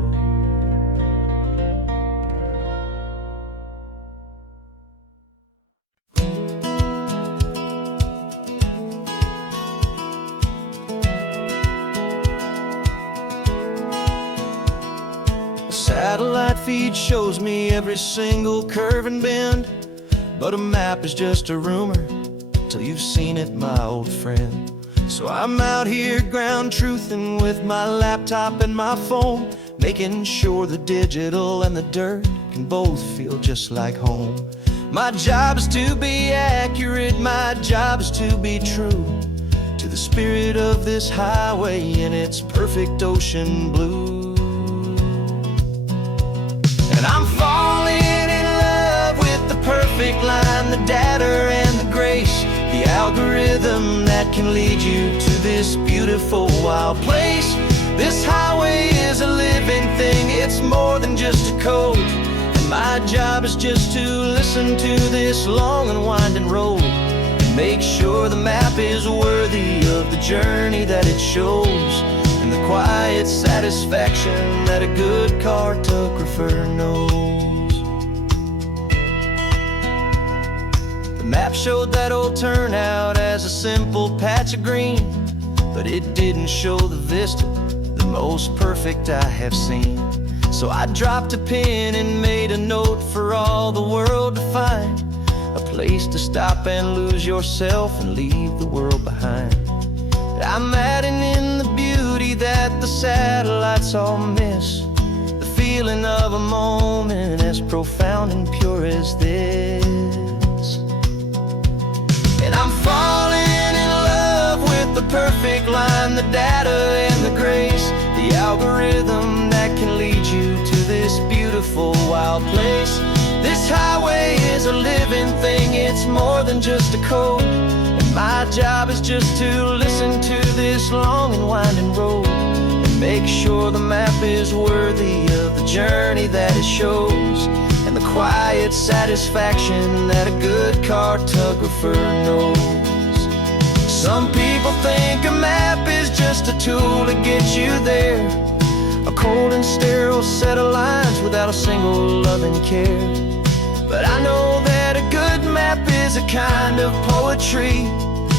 Satellite feed shows me every single curve and bend, but a map is just a rumor till you've seen it, my old friend. So I'm out here ground truthing with my laptop and my phone, making sure the digital and the dirt can both feel just like home. My job is to be accurate, my job is to be true to the spirit of this highway in its perfect ocean blue. And I'm falling in love with the perfect line, the data and the grace, the algorithm that can lead you to this beautiful wild place. This highway is a living thing, it's more than just a code, and my job is just to listen to this long and winding road and make sure the map is worthy of the journey that it shows, and the quiet satisfaction that a good cartographer knows. The map showed that old turnout as a simple patch of green, but it didn't show the vista, the most perfect I have seen. So I dropped a pen and made a note for all the world to find, a place to stop and lose yourself and leave the world behind. I'm adding in the beauty that the satellites all miss, the feeling of a moment as profound and pure as this. And I'm falling in love with the perfect line, the data and the grace, the algorithm that can lead you to this beautiful wild place. This highway is a living thing, it's more than just a code. And my job is just to listen to this long and winding road, and make sure the map is worthy of the journey that it shows, and the quiet satisfaction that a good cartographer knows. Some people think a map is just a tool to get you there, a cold and sterile set of lines without a single loving care. But I know that a good map is a kind of poetry,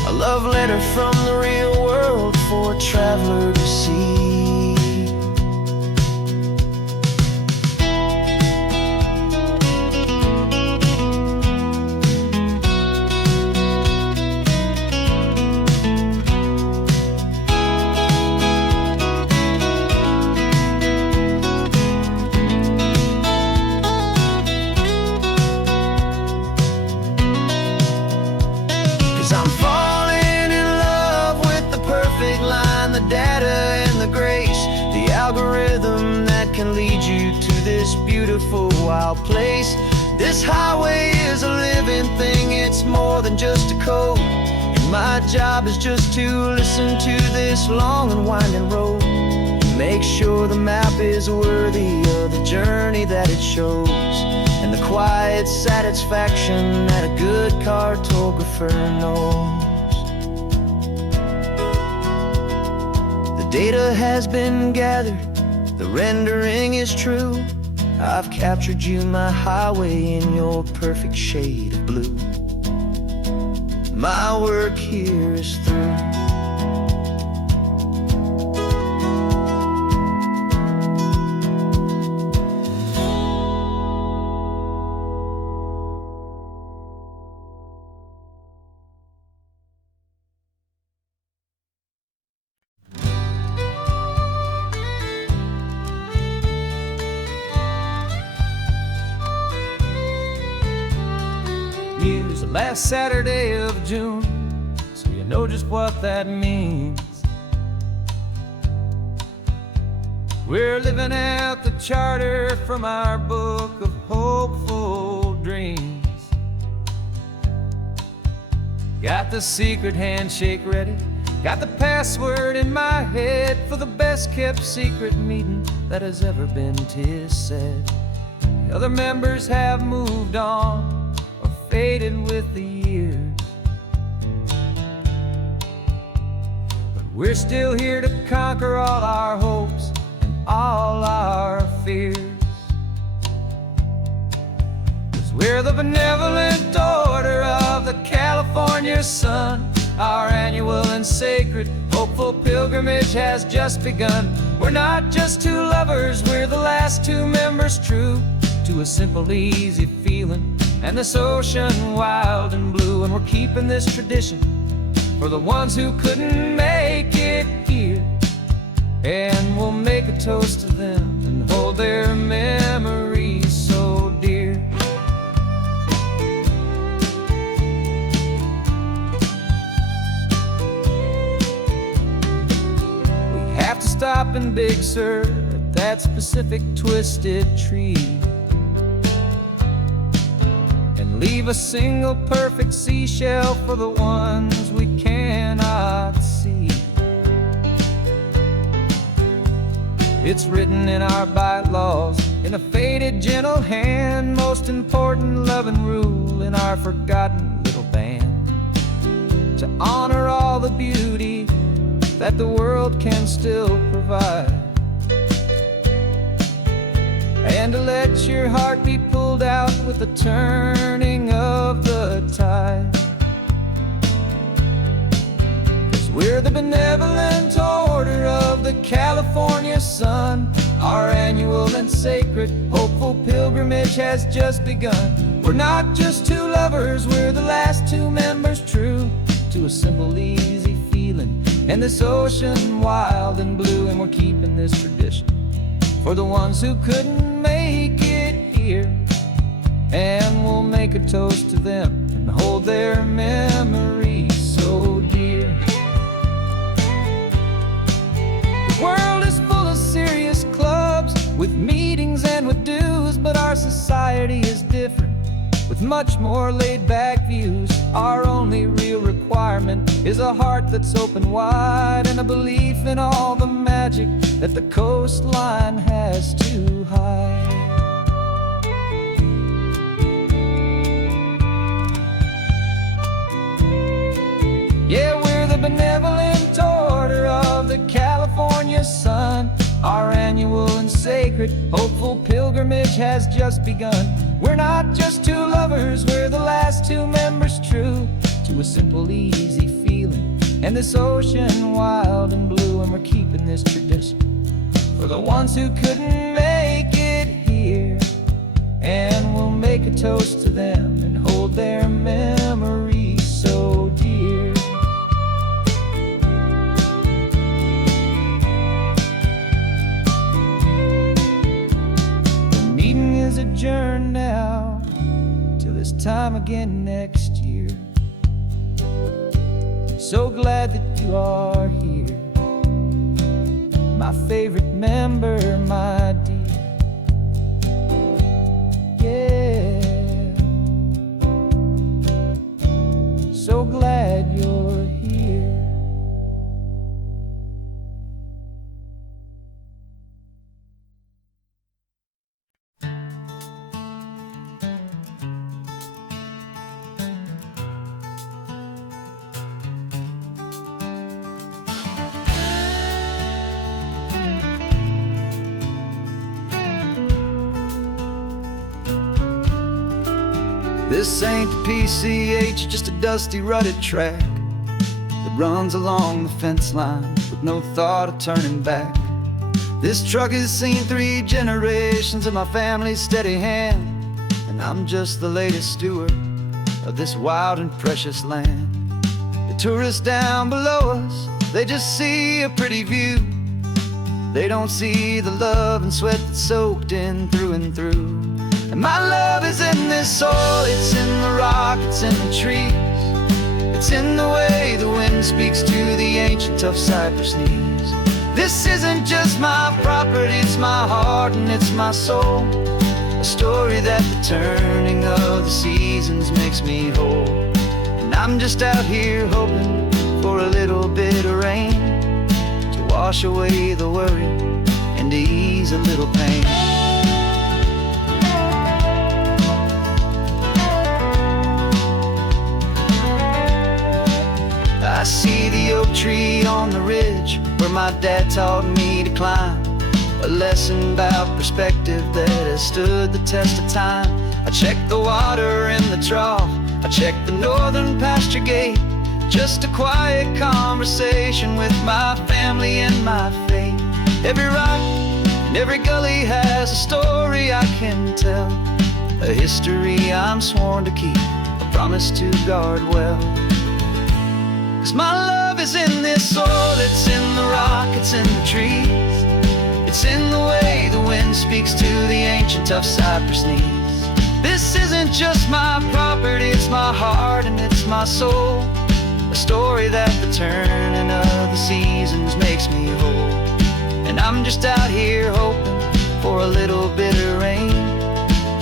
a love letter from the real world for a traveler to see. I'm falling in love with the perfect line, the data and the grace, the algorithm that can lead you to this beautiful wild place. This highway is a living thing, it's more than just a code. And my job is just to listen to this long and winding road, and make sure the map is worthy of the journey that it shows, and the quiet satisfaction that a good cartographer knows. The data has been gathered, the rendering is true. I've captured you, my highway, in your perfect shade of blue. My work here is through. Use the last Saturday of June, so you know just what that means. We're living out the charter from our book of hopeful dreams. Got the secret handshake ready, got the password in my head for the best kept secret meeting that has ever been, 'tis said. The other members have moved on, faded with the years, but we're still here to conquer all our hopes and all our fears. 'Cause we're the benevolent order of the California sun. Our annual and sacred hopeful pilgrimage has just begun. We're not just two lovers, we're the last two members true to a simple, easy feeling and this ocean wild and blue. And we're keeping this tradition for the ones who couldn't make it here, and we'll make a toast to them and hold their memories so dear. We have to stop in Big Sur at that specific twisted tree, leave a single perfect seashell for the ones we cannot see. It's written in our bylaws, in a faded gentle hand, most important loving rule in our forgotten little band, to honor all the beauty that the world can still provide, and to let your heart be pulled out with the turning of the tide. 'Cause we're the benevolent order of the California sun. Our annual and sacred, hopeful pilgrimage has just begun. We're not just two lovers, we're the last two members true to a simple, easy feeling. And this ocean wild and blue, and we're keeping this tradition for the ones who couldn't make it here. And we'll make a toast to them and hold their memories so dear. The world is full of serious clubs with meetings and with dues, but our society is different with much more laid-back views. Our only real requirement is a heart that's open wide and a belief in all the magic that the coastline has to hide. Yeah, we're the benevolent order of the California sun. Our annual and sacred, hopeful pilgrimage has just begun. We're not just two lovers, we're the last two members true to a simple, easy feeling. And this ocean wild and blue, and we're keeping this tradition for the ones who couldn't make it here. And we'll make a toast to them and hold their memories so dear. The meeting is adjourned now till this time again next year. So glad that you are here, my favorite member, my dear. Yeah, so glad you're here. This ain't the PCH, just a dusty, rutted track that runs along the fence line with no thought of turning back. This truck has seen 3 generations of my family's steady hand, and I'm just the latest steward of this wild and precious land. The tourists down below us, they just see a pretty view. They don't see the love and sweat that's soaked in through and through. And my love is in this soil, it's in the rock, it's in the trees. It's in the way the wind speaks to the ancient tough cypress knees. This isn't just my property, it's my heart and it's my soul. A story that the turning of the seasons makes me whole. And I'm just out here hoping for a little bit of rain to wash away the worry and to ease a little pain. I see the oak tree on the ridge where my dad taught me to climb. A lesson about perspective that has stood the test of time. I check the water in the trough, I check the northern pasture gate. Just a quiet conversation with my family and my faith. Every rock and every gully has a story I can tell, a history I'm sworn to keep, a promise to guard well. 'Cause my love is in this soil, it's in the rock, it's in the trees. It's in the way the wind speaks to the ancient tough cypress knees. This isn't just my property, it's my heart and it's my soul. A story that the turning of the seasons makes me whole. And I'm just out here hoping for a little bit of rain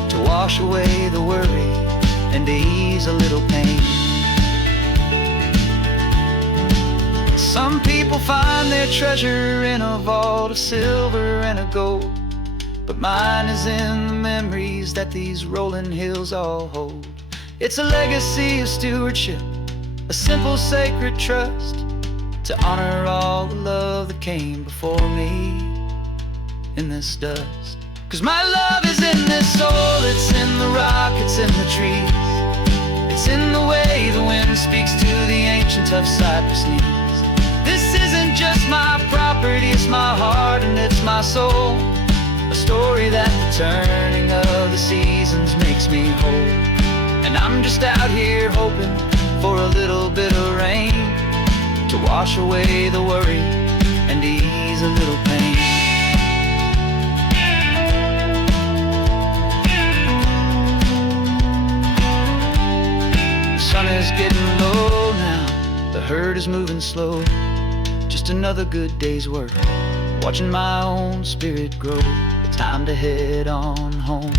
to wash away the worry and to ease a little pain. Some people find their treasure in a vault of silver and of gold, but mine is in the memories that these rolling hills all hold. It's a legacy of stewardship, a simple sacred trust, to honor all the love that came before me in this dust. 'Cause my love is in this soil, it's in the rock, it's in the trees. It's in the way the wind speaks to the ancient tough cypress knees. This isn't just my property, it's my heart and it's my soul. story that the turning of the seasons makes me whole. And I'm just out here hoping for a little bit of rain to wash away the worry and ease a little pain. The sun is getting low now, the herd is moving slow. Just another good day's work, watching my own spirit grow. Time to head on home.